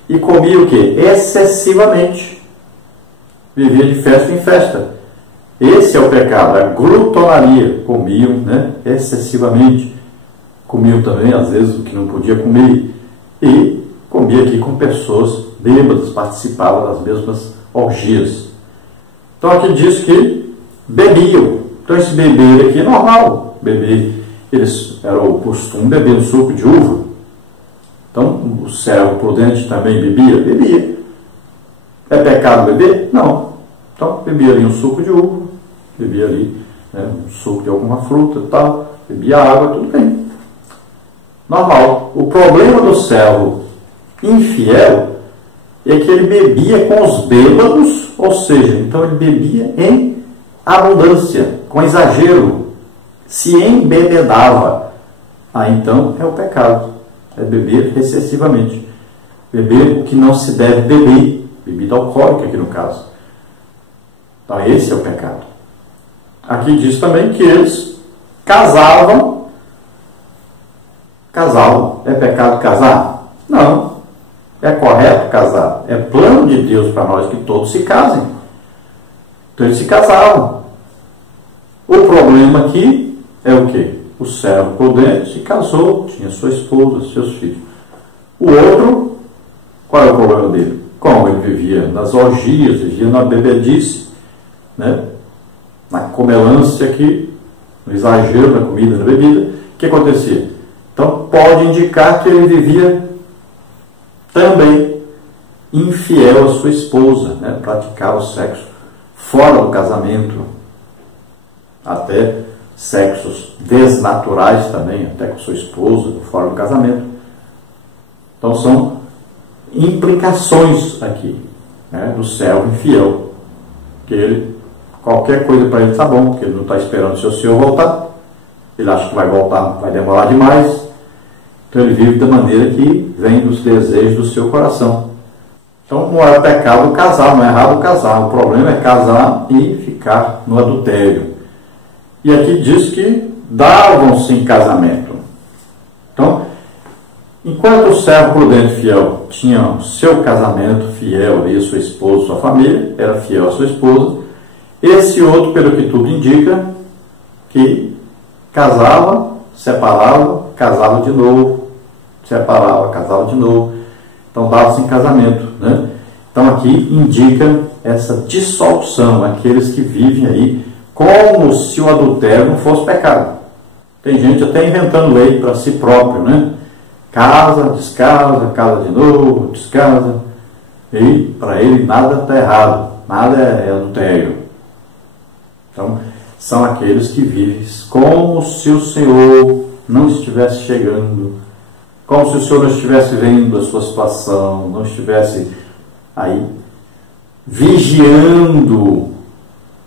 E comia o quê? Excessivamente. Vivia de festa em festa. Esse é o pecado, a glutonaria. Comiam, né, excessivamente. Comiam também, às vezes, o que não podia comer. E comia aqui com pessoas bêbadas, participavam das mesmas orgias. Então aqui diz que bebiam. Então esse beber aqui é normal. Beber, era o costume beber um suco de uva. Então o servo prudente também bebia? Bebia. É pecado beber? Não. Então bebia ali um suco de uva, bebia ali, né, um suco de alguma fruta e tal, bebia água, tudo bem. Normal. O problema do servo infiel é que ele bebia com os bêbados, ou seja, então ele bebia em abundância, com exagero, se embebedava. Aí então é o pecado, é beber excessivamente, beber o que não se deve beber, bebida alcoólica aqui no caso. Então esse é o pecado. Aqui diz também que eles casavam. É pecado casar? Não. É correto casar. É plano de Deus para nós que todos se casem. Então eles se casavam. O problema aqui é o quê? O servo prudente se casou, tinha sua esposa, seus filhos. O outro, qual é o problema dele? Como ele vivia nas orgias, vivia na bebedice, né? Na comelância aqui, no exagero na comida, na bebida, o que acontecia? Então pode indicar que ele vivia também infiel à sua esposa, né? Praticava o sexo fora do casamento, até sexos desnaturais também, até com sua esposa, fora do casamento. Então são implicações aqui, né, do servo infiel, que ele, qualquer coisa para ele está bom, porque ele não está esperando seu senhor voltar, ele acha que vai voltar, vai demorar demais, então ele vive da maneira que vem dos desejos do seu coração. Então não é pecado casar, não é errado casar, o problema é casar e ficar no adultério. E aqui diz que davam-se em casamento. Então, enquanto o servo prudente fiel tinha seu casamento fiel ali, sua esposa, sua família, era fiel à sua esposa, esse outro, pelo que tudo indica, que casava, separava, casava de novo, separava, casava de novo. Então dava-se em casamento, né? Então aqui indica essa dissolução, aqueles que vivem aí como se o adultério não fosse pecado. Tem gente até inventando lei para si próprio, né? Casa, descasa, casa de novo, descasa. E para ele nada está errado, nada é adultério. Então, são aqueles que vivem como se o Senhor não estivesse chegando, como se o Senhor não estivesse vendo a sua situação, não estivesse aí vigiando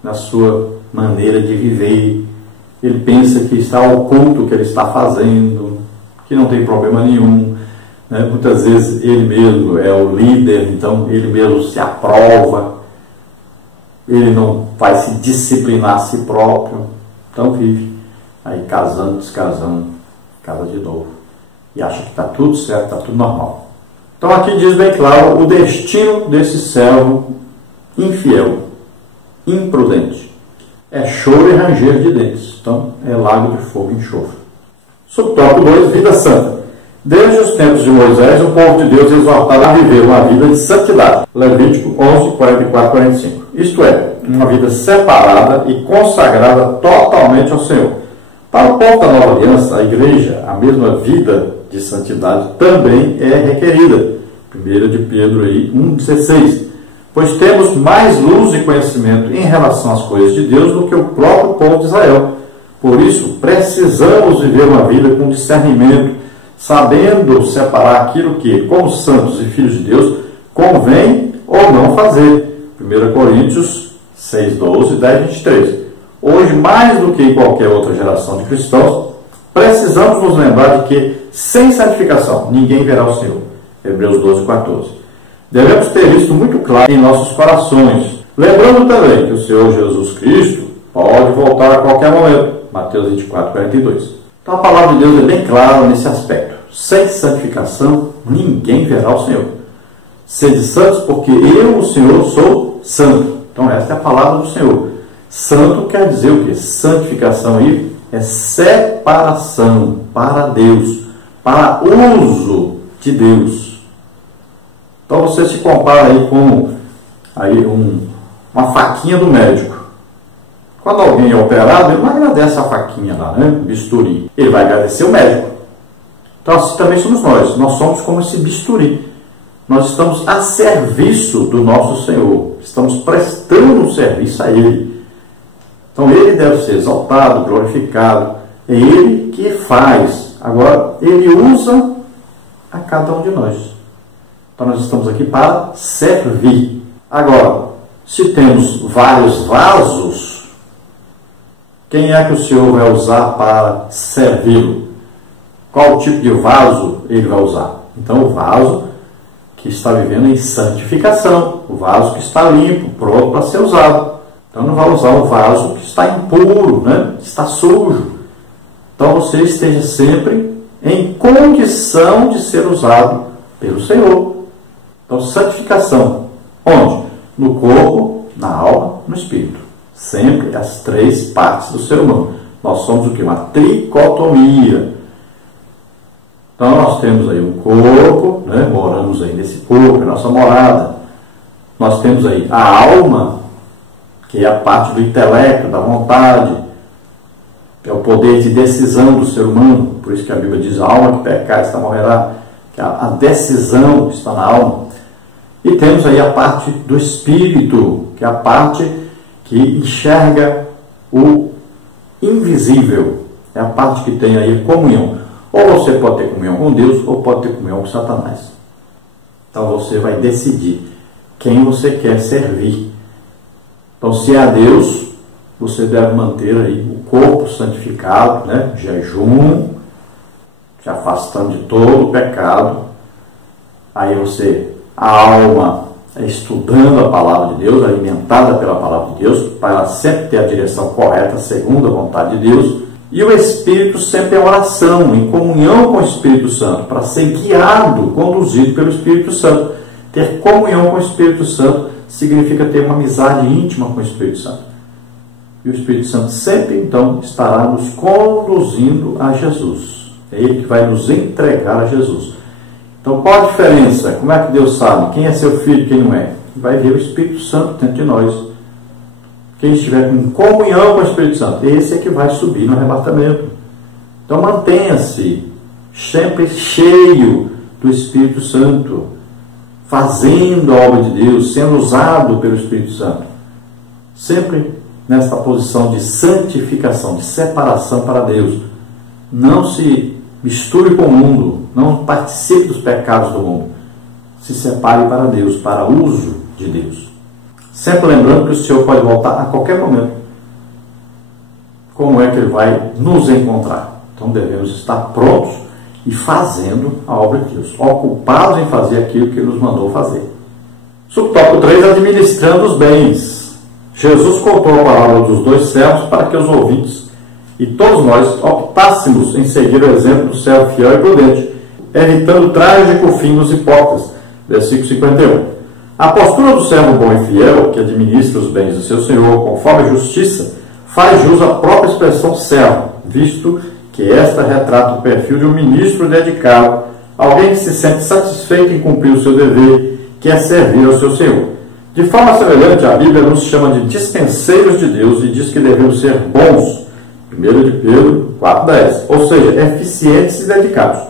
na sua maneira de viver. Ele pensa que está oculto o que ele está fazendo, que não tem problema nenhum, né? Muitas vezes ele mesmo é o líder, então ele mesmo se aprova, ele não vai se disciplinar a si próprio, então vive aí casando, descasando, casa de novo, e acha que está tudo certo, está tudo normal. Então aqui diz bem claro o destino desse servo infiel, imprudente. É choro e ranger de dentes. Então, é lago de fogo e enxofre. Subtópico 2, vida santa. Desde os tempos de Moisés, o povo de Deus exortava a viver uma vida de santidade. Levítico 11, 44, 45. Isto é, uma vida separada e consagrada totalmente ao Senhor. Para o povo da nova aliança, a igreja, a mesma vida de santidade também é requerida. 1 de Pedro 1,16. Pois temos mais luz e conhecimento em relação às coisas de Deus do que o próprio povo de Israel. Por isso, precisamos viver uma vida com discernimento, sabendo separar aquilo que, como santos e filhos de Deus, convém ou não fazer. 1 Coríntios 6:12 e 10:23. Hoje, mais do que em qualquer outra geração de cristãos, precisamos nos lembrar de que, sem santificação, ninguém verá o Senhor. Hebreus 12:14. Devemos ter isso muito claro em nossos corações. Lembrando também que o Senhor Jesus Cristo pode voltar a qualquer momento. Mateus 24:42. Então a palavra de Deus é bem clara nesse aspecto. Sem santificação, ninguém verá o Senhor. Sede santos, porque eu, o Senhor, sou santo. Então essa é a palavra do Senhor. Santo quer dizer o quê? Santificação aí é separação para Deus, para uso de Deus. Então você se compara aí com aí uma faquinha do médico. Quando alguém é operado, ele não agradece a faquinha lá, né? Bisturi. Ele vai agradecer o médico. Então assim também somos nós. Nós somos como esse bisturi. Nós estamos a serviço do nosso Senhor. Estamos prestando um serviço a Ele. Então Ele deve ser exaltado, glorificado. É Ele que faz. Agora, Ele usa a cada um de nós. Então nós estamos aqui para servir. Agora, se temos vários vasos, quem é que o Senhor vai usar para servi-lo? Qual tipo de vaso Ele vai usar? Então o vaso que está vivendo em santificação, o vaso que está limpo, pronto para ser usado. Então não vai usar o vaso que está impuro, né? Que está sujo. Então você esteja sempre em condição de ser usado pelo Senhor. Então santificação, onde? No corpo, na alma, no espírito. Sempre as três partes do ser humano. Nós somos o que? Uma tricotomia. Então nós temos aí um corpo, né? Moramos aí nesse corpo, é nossa morada. Nós temos aí a alma, que é a parte do intelecto, da vontade, que é o poder de decisão do ser humano. Por isso que a Bíblia diz: a alma que pecar, esta morrerá. Que a decisão está na alma. E temos aí a parte do espírito, que é a parte que enxerga o invisível. É a parte que tem aí comunhão. Ou você pode ter comunhão com Deus, ou pode ter comunhão com Satanás. Então você vai decidir quem você quer servir. Então, se é a Deus, você deve manter aí o corpo santificado, né? Jejum, se afastando de todo o pecado. Aí você, a alma, estudando a palavra de Deus, alimentada pela palavra de Deus, para ela sempre ter a direção correta, segundo a vontade de Deus. E o Espírito sempre em oração, em comunhão com o Espírito Santo, para ser guiado, conduzido pelo Espírito Santo. Ter comunhão com o Espírito Santo significa ter uma amizade íntima com o Espírito Santo. E o Espírito Santo sempre, então, estará nos conduzindo a Jesus. É Ele que vai nos entregar a Jesus. Então, qual a diferença? Como é que Deus sabe quem é seu filho e quem não é? Vai ver o Espírito Santo dentro de nós. Quem estiver em comunhão com o Espírito Santo, esse é que vai subir no arrebatamento. Então mantenha-se sempre cheio do Espírito Santo, fazendo a obra de Deus, sendo usado pelo Espírito Santo. Sempre nesta posição de santificação, de separação para Deus. Não se misture com o mundo, não participe dos pecados do mundo. Se separe para Deus, para uso de Deus. Sempre lembrando que o Senhor pode voltar a qualquer momento. Como é que Ele vai nos encontrar? Então devemos estar prontos e fazendo a obra de Deus. Ocupados em fazer aquilo que Ele nos mandou fazer. Subtópico 3, administrando os bens. Jesus contou a palavra dos dois servos para que os ouvintes e todos nós optássemos em seguir o exemplo do servo fiel e prudente, evitando o trágico fim dos hipócritas. Versículo 51. A postura do servo bom e fiel, que administra os bens do seu senhor conforme a justiça, faz jus à própria expressão servo, visto que esta retrata o perfil de um ministro dedicado, alguém que se sente satisfeito em cumprir o seu dever, que é servir ao seu senhor. De forma semelhante, a Bíblia nos chama de dispenseiros de Deus e diz que devemos ser bons, 1 de Pedro 4,10, ou seja, eficientes e dedicados.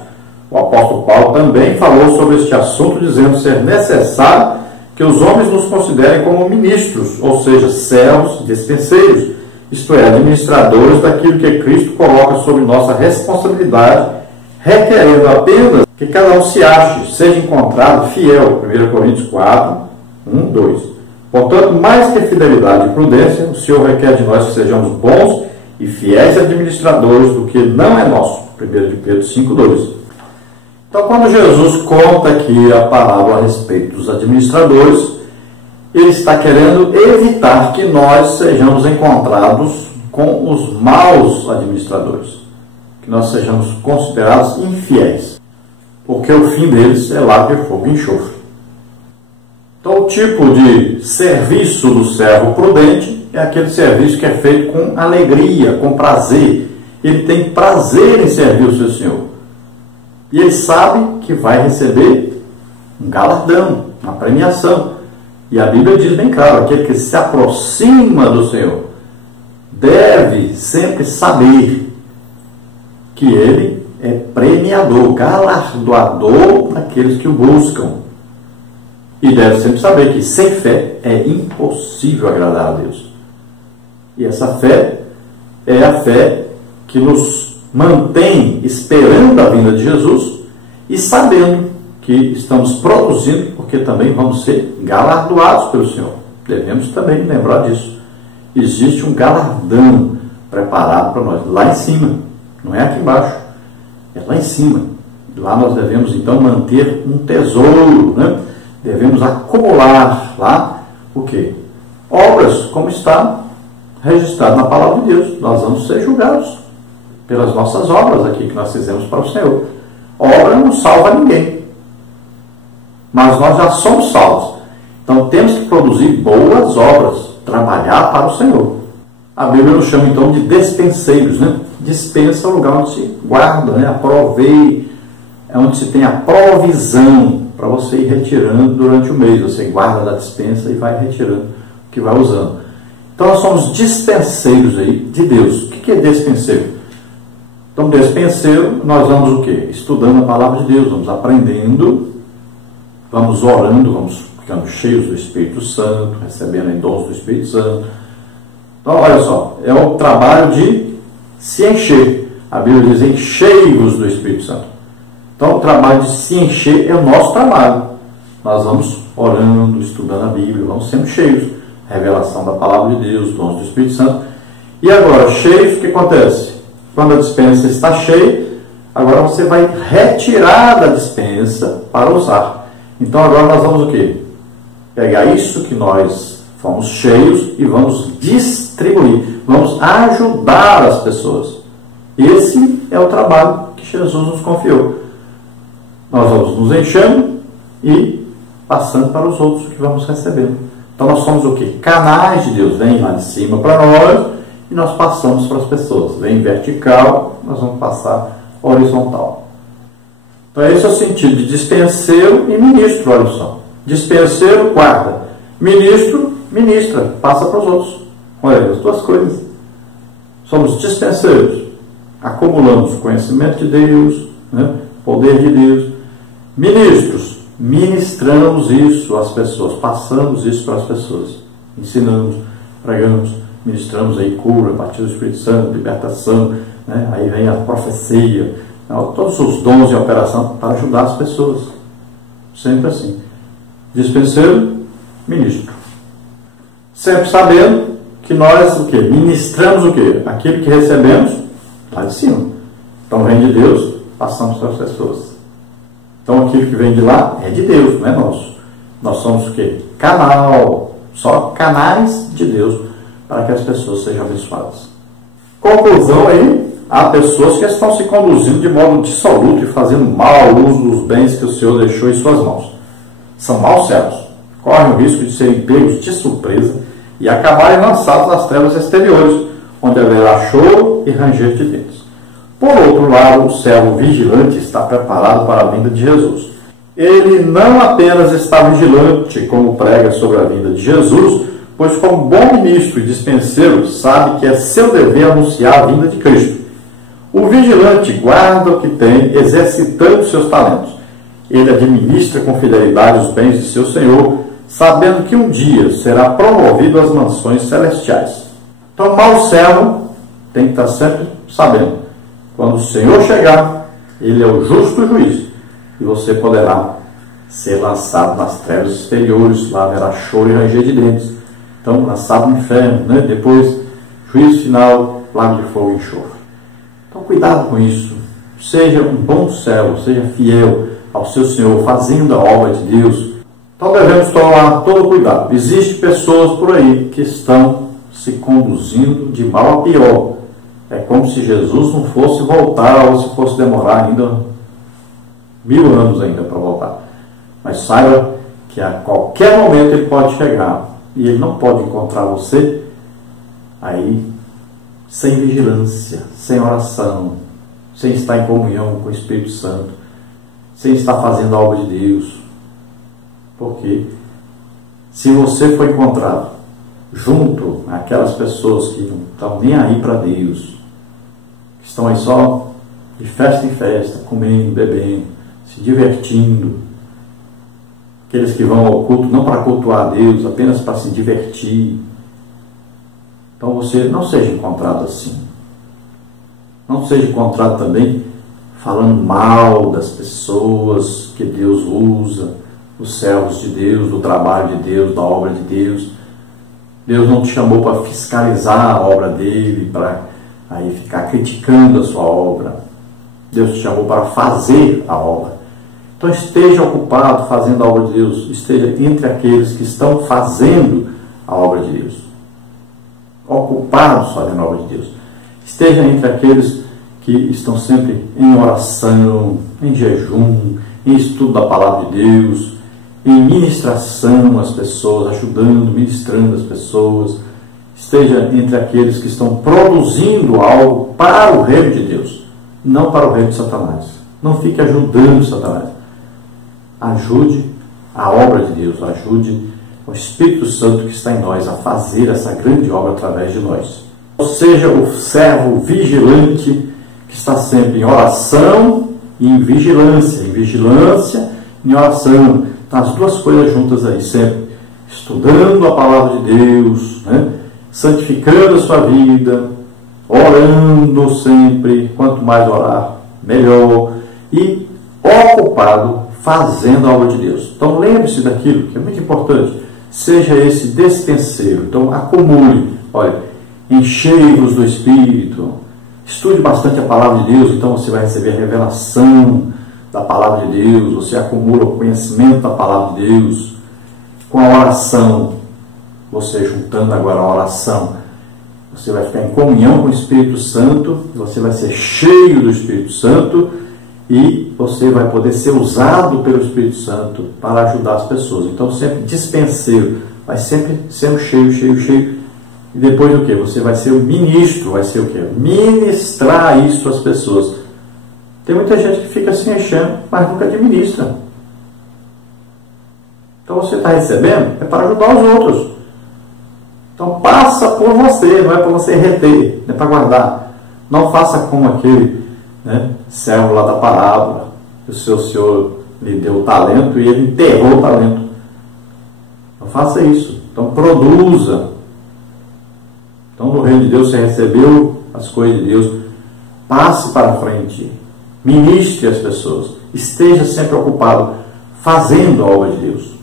O apóstolo Paulo também falou sobre este assunto, dizendo ser necessário que os homens nos considerem como ministros, ou seja, servos, dispenseiros, isto é, administradores daquilo que Cristo coloca sobre nossa responsabilidade, requerendo apenas que cada um se ache, seja encontrado fiel. 1 Coríntios 4, 1, 2. Portanto, mais que fidelidade e prudência, o Senhor requer de nós que sejamos bons e fiéis administradores do que não é nosso. 1 de Pedro 5, 2. Então, quando Jesus conta aqui a parábola a respeito dos administradores, Ele está querendo evitar que nós sejamos encontrados com os maus administradores, que nós sejamos considerados infiéis, porque o fim deles é lago de fogo e enxofre. Então, o tipo de serviço do servo prudente é aquele serviço que é feito com alegria, com prazer. Ele tem prazer em servir o seu Senhor. E ele sabe que vai receber um galardão, uma premiação. E a Bíblia diz bem claro, aquele que se aproxima do Senhor deve sempre saber que ele é premiador, galardoador daqueles que o buscam. E deve sempre saber que sem fé é impossível agradar a Deus. E essa fé é a fé que nos mantém esperando a vinda de Jesus e sabendo que estamos produzindo, porque também vamos ser galardoados pelo Senhor. Devemos também lembrar disso. Existe um galardão preparado para nós, lá em cima, não é aqui embaixo, é lá em cima. Lá nós devemos então manter um tesouro, né? Devemos acumular lá o quê? Obras, como está registrado na palavra de Deus. Nós vamos ser julgados pelas nossas obras aqui que nós fizemos para o Senhor. Obra não salva ninguém, mas nós já somos salvos. Então temos que produzir boas obras, trabalhar para o Senhor. A Bíblia nos chama então de despenseiros, né? Despensa é o lugar onde se guarda, né? Aproveite, é onde se tem a provisão para você ir retirando durante o mês. Você guarda da despensa e vai retirando o que vai usando. Então nós somos dispenseiros aí de Deus. O que é despenseiro? Então, despenseiro, nós vamos o quê? Estudando a palavra de Deus, vamos aprendendo, vamos orando, vamos ficando cheios do Espírito Santo, recebendo em dons do Espírito Santo. Então, olha só, é o trabalho de se encher. A Bíblia diz, enchei-vos do Espírito Santo. Então, o trabalho de se encher é o nosso trabalho. Nós vamos orando, estudando a Bíblia, vamos sempre cheios. Revelação da palavra de Deus, dons do Espírito Santo. E agora, cheios, o que acontece? Quando a despensa está cheia, agora você vai retirar da despensa para usar. Então agora nós vamos o quê? Pegar isso que nós fomos cheios e vamos distribuir. Vamos ajudar as pessoas. Esse é o trabalho que Jesus nos confiou. Nós vamos nos enchendo e passando para os outros que vamos recebendo. Então nós somos o quê? Canais de Deus. Vem lá de cima para nós e nós passamos para as pessoas. Vem vertical, nós vamos passar horizontal. Então esse é o sentido de dispenseiro e ministro, olha só. Dispenseiro, guarda. Ministro, ministra, passa para os outros. Olha, as duas coisas. Somos dispenseiros. Acumulamos conhecimento de Deus, né? Poder de Deus. Ministros, ministramos isso às pessoas, passamos isso para as pessoas. Ensinamos, pregamos, ministramos aí cura, batismo do Espírito Santo, libertação, né? Aí vem a profecia, todos os dons de operação para ajudar as pessoas. Sempre assim. Dispenseiro, ministro. Sempre sabendo que nós o quê? Ministramos o quê? Aquilo que recebemos lá de cima. Então vem de Deus, passamos para as pessoas. Então aquilo que vem de lá é de Deus, não é nosso. Nós somos o quê? Canal, só canais de Deus para que as pessoas sejam abençoadas. Conclusão aí, há pessoas que estão se conduzindo de modo dissoluto e fazendo mau uso dos bens que o Senhor deixou em suas mãos. São maus servos, correm o risco de serem pegos de surpresa e acabarem lançados nas trevas exteriores, onde haverá choro e ranger de dentes. Por outro lado, o servo vigilante está preparado para a vinda de Jesus. Ele não apenas está vigilante, como prega sobre a vinda de Jesus, pois como bom ministro e dispenseiro, sabe que é seu dever anunciar a vinda de Cristo. O vigilante guarda o que tem, exercitando seus talentos. Ele administra com fidelidade os bens de seu Senhor, sabendo que um dia será promovido às mansões celestiais. Então, o mau servo tem que estar sempre sabendo. Quando o Senhor chegar, Ele é o justo juiz, e você poderá ser lançado nas trevas exteriores, lá haverá choro e ranger de dentes. Então, lançado no inferno, né? Depois, juízo final, lago de fogo e enxofre. Então, cuidado com isso. Seja um bom servo, seja fiel ao seu Senhor, fazendo a obra de Deus. Então, devemos tomar todo cuidado. Existem pessoas por aí que estão se conduzindo de mal a pior. É como se Jesus não fosse voltar, ou se fosse demorar ainda 1000 anos ainda para voltar. Mas saiba que a qualquer momento Ele pode chegar. E Ele não pode encontrar você aí sem vigilância, sem oração, sem estar em comunhão com o Espírito Santo, sem estar fazendo a obra de Deus. Porque se você for encontrado junto àquelas pessoas que não estão nem aí para Deus, que estão aí só de festa em festa, comendo, bebendo, se divertindo, aqueles que vão ao culto não para cultuar a Deus, apenas para se divertir, então você não seja encontrado assim. Não seja encontrado também falando mal das pessoas que Deus usa, os servos de Deus, do trabalho de Deus, da obra de Deus. Deus não te chamou para fiscalizar a obra dele, para aí ficar criticando a sua obra. Deus te chamou para fazer a obra. Então esteja ocupado fazendo a obra de Deus, esteja entre aqueles que estão fazendo a obra de Deus, ocupados fazendo a obra de Deus. Esteja entre aqueles que estão sempre em oração, em jejum, em estudo da palavra de Deus, em ministração às pessoas, ajudando, ministrando as pessoas. Esteja entre aqueles que estão produzindo algo para o reino de Deus, não para o reino de Satanás. Não fique ajudando Satanás. Ajude a obra de Deus, ajude o Espírito Santo que está em nós a fazer essa grande obra através de nós. Ou seja, o servo vigilante que está sempre em oração e em vigilância, em oração. Então, as duas coisas juntas aí, sempre estudando a palavra de Deus, né? Santificando a sua vida, orando sempre, quanto mais orar, melhor, e ocupado fazendo a obra de Deus. Então lembre-se daquilo que é muito importante, seja esse despenseiro. Então acumule, olha, enchei-vos do Espírito, estude bastante a palavra de Deus, então você vai receber a revelação da palavra de Deus, você acumula o conhecimento da palavra de Deus. Com a oração, você juntando agora a oração, você vai ficar em comunhão com o Espírito Santo, você vai ser cheio do Espírito Santo e você vai poder ser usado pelo Espírito Santo para ajudar as pessoas. Então sempre dispenseiro, vai sempre sendo cheio. E depois o que? Você vai ser o ministro, vai ser o que? Ministrar isso às pessoas. Tem muita gente que fica se enchendo, mas nunca administra. Então você está recebendo, é para ajudar os outros. Então passa por você, não é para você reter, não é para guardar. Não faça como aquele, né, servo lá da parábola, que o seu senhor lhe deu o talento e ele enterrou o talento. Não faça isso. Então produza. Então no reino de Deus você recebeu as coisas de Deus, passe para frente, ministre as pessoas, esteja sempre ocupado fazendo a obra de Deus.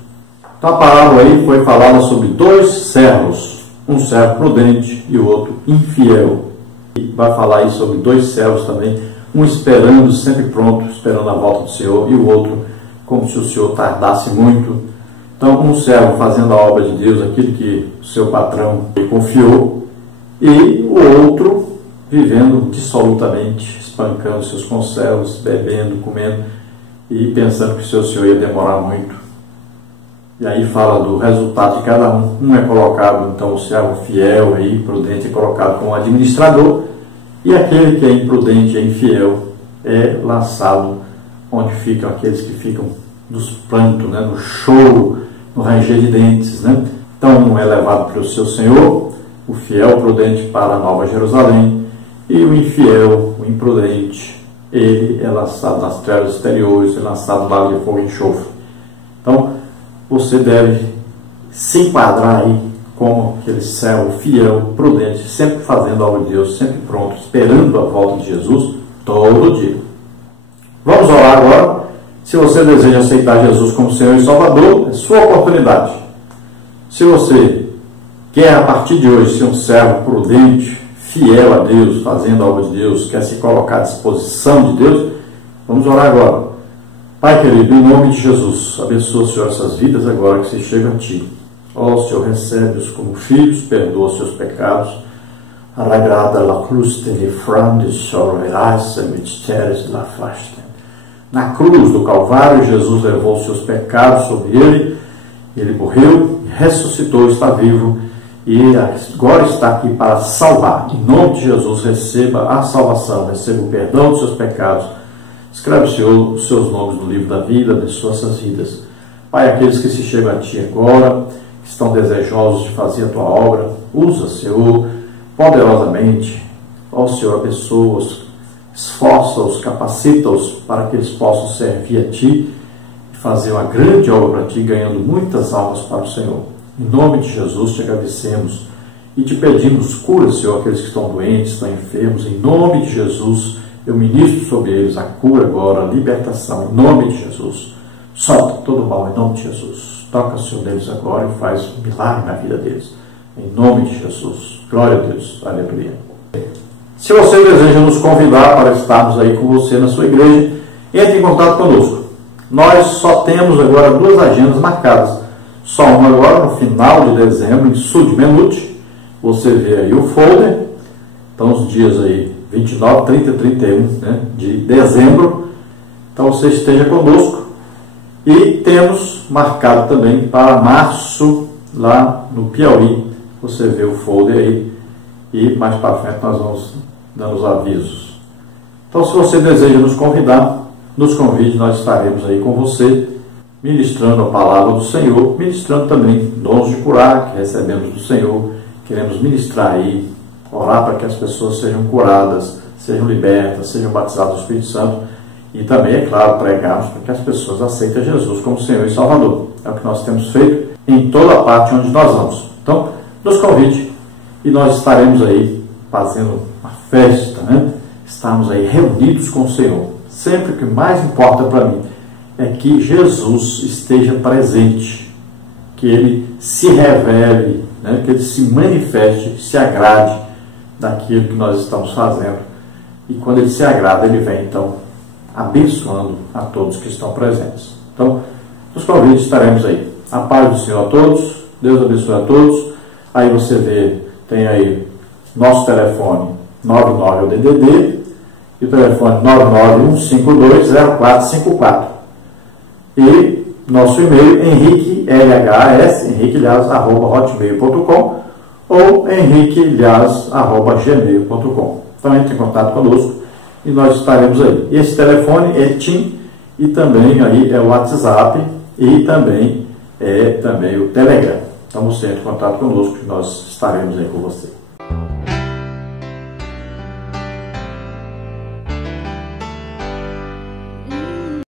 Então a parábola aí foi falada sobre dois servos, um servo prudente e o outro infiel. E vai falar aí sobre dois servos também, um esperando, sempre pronto, esperando a volta do Senhor, e o outro como se o Senhor tardasse muito. Então um servo fazendo a obra de Deus, aquilo que o seu patrão lhe confiou, e o outro vivendo dissolutamente, espancando seus conservos, bebendo, comendo e pensando que o seu Senhor ia demorar muito. E aí fala do resultado de cada um. Um é colocado, então, o servo fiel aí, prudente, é colocado como administrador, e aquele que é imprudente e infiel é lançado onde ficam aqueles que ficam nos prantos, né, no choro, no ranger de dentes, né? Então um é levado pelo seu Senhor, o fiel prudente, para a Nova Jerusalém, e o infiel, o imprudente, ele é lançado nas trevas exteriores, é lançado lá de fogo e enxofre. Então você deve se enquadrar aí como aquele servo fiel, prudente, sempre fazendo a obra de Deus, sempre pronto, esperando a volta de Jesus todo dia. Vamos orar agora. Se você deseja aceitar Jesus como Senhor e Salvador, é sua oportunidade. Se você quer a partir de hoje ser um servo prudente, fiel a Deus, fazendo a obra de Deus, quer se colocar à disposição de Deus, vamos orar agora. Pai querido, em nome de Jesus, abençoa, Senhor, essas vidas agora que se chegam a Ti. Ó Senhor, recebe-os como filhos, perdoa os seus pecados. Arragrada la cruz tenefrande sorveras misteres la fasta. Na cruz do Calvário, Jesus levou os seus pecados sobre ele, ele morreu, ressuscitou, está vivo, e agora está aqui para salvar. Em nome de Jesus, receba a salvação, receba o perdão dos seus pecados. Escreve, Senhor, os seus nomes no livro da vida, abençoa essas vidas. Pai, aqueles que se chegam a Ti agora, que estão desejosos de fazer a Tua obra, usa, Senhor, poderosamente. Ó Senhor, abençoa-os, esforça-os, capacita-os para que eles possam servir a Ti e fazer uma grande obra para Ti, ganhando muitas almas para o Senhor. Em nome de Jesus, Te agradecemos e Te pedimos, cura, Senhor, aqueles que estão doentes, estão enfermos. Em nome de Jesus, eu ministro sobre eles a cura agora, a libertação, em nome de Jesus. Solta todo o mal, em nome de Jesus. Toca, Senhor, deles agora e faz um milagre na vida deles. Em nome de Jesus. Glória a Deus. Aleluia. Se você deseja nos convidar para estarmos aí com você na sua igreja, entre em contato conosco. Nós só temos agora 2 agendas marcadas. Só uma agora no final de dezembro, em Sud-Menut. Você vê aí o folder. Então os dias aí 29, 30 e 31, né, de dezembro. Então você esteja conosco. E temos marcado também para março, lá no Piauí. Você vê o folder aí. E mais para frente nós vamos dando os avisos. Então, se você deseja nos convidar, nos convide, nós estaremos aí com você, ministrando a palavra do Senhor, ministrando também dons de curar, que recebemos do Senhor. Queremos ministrar aí, orar para que as pessoas sejam curadas, sejam libertas, sejam batizadas do Espírito Santo. E também, é claro, pregarmos para que as pessoas aceitem Jesus como Senhor e Salvador. É o que nós temos feito em toda a parte onde nós vamos. Então, nos convide e nós estaremos aí fazendo uma festa, né? Estarmos aí reunidos com o Senhor. Sempre o que mais importa para mim é que Jesus esteja presente, que Ele se revele, né? Que Ele se manifeste, se agrade daquilo que nós estamos fazendo. E quando Ele se agrada, Ele vem, então, abençoando a todos que estão presentes. Então, nos convites estaremos aí. A paz do Senhor a todos, Deus abençoe a todos. Aí você vê, tem aí nosso telefone 99DDD e o telefone 991520454. E nosso e-mail henriquelhas@hotmail.com ou henriquelhas@gmail.com. Então entre em contato conosco e nós estaremos aí. Esse telefone é TIM e também aí é o WhatsApp e também é o Telegram. Então você entre em contato conosco que nós estaremos aí com você.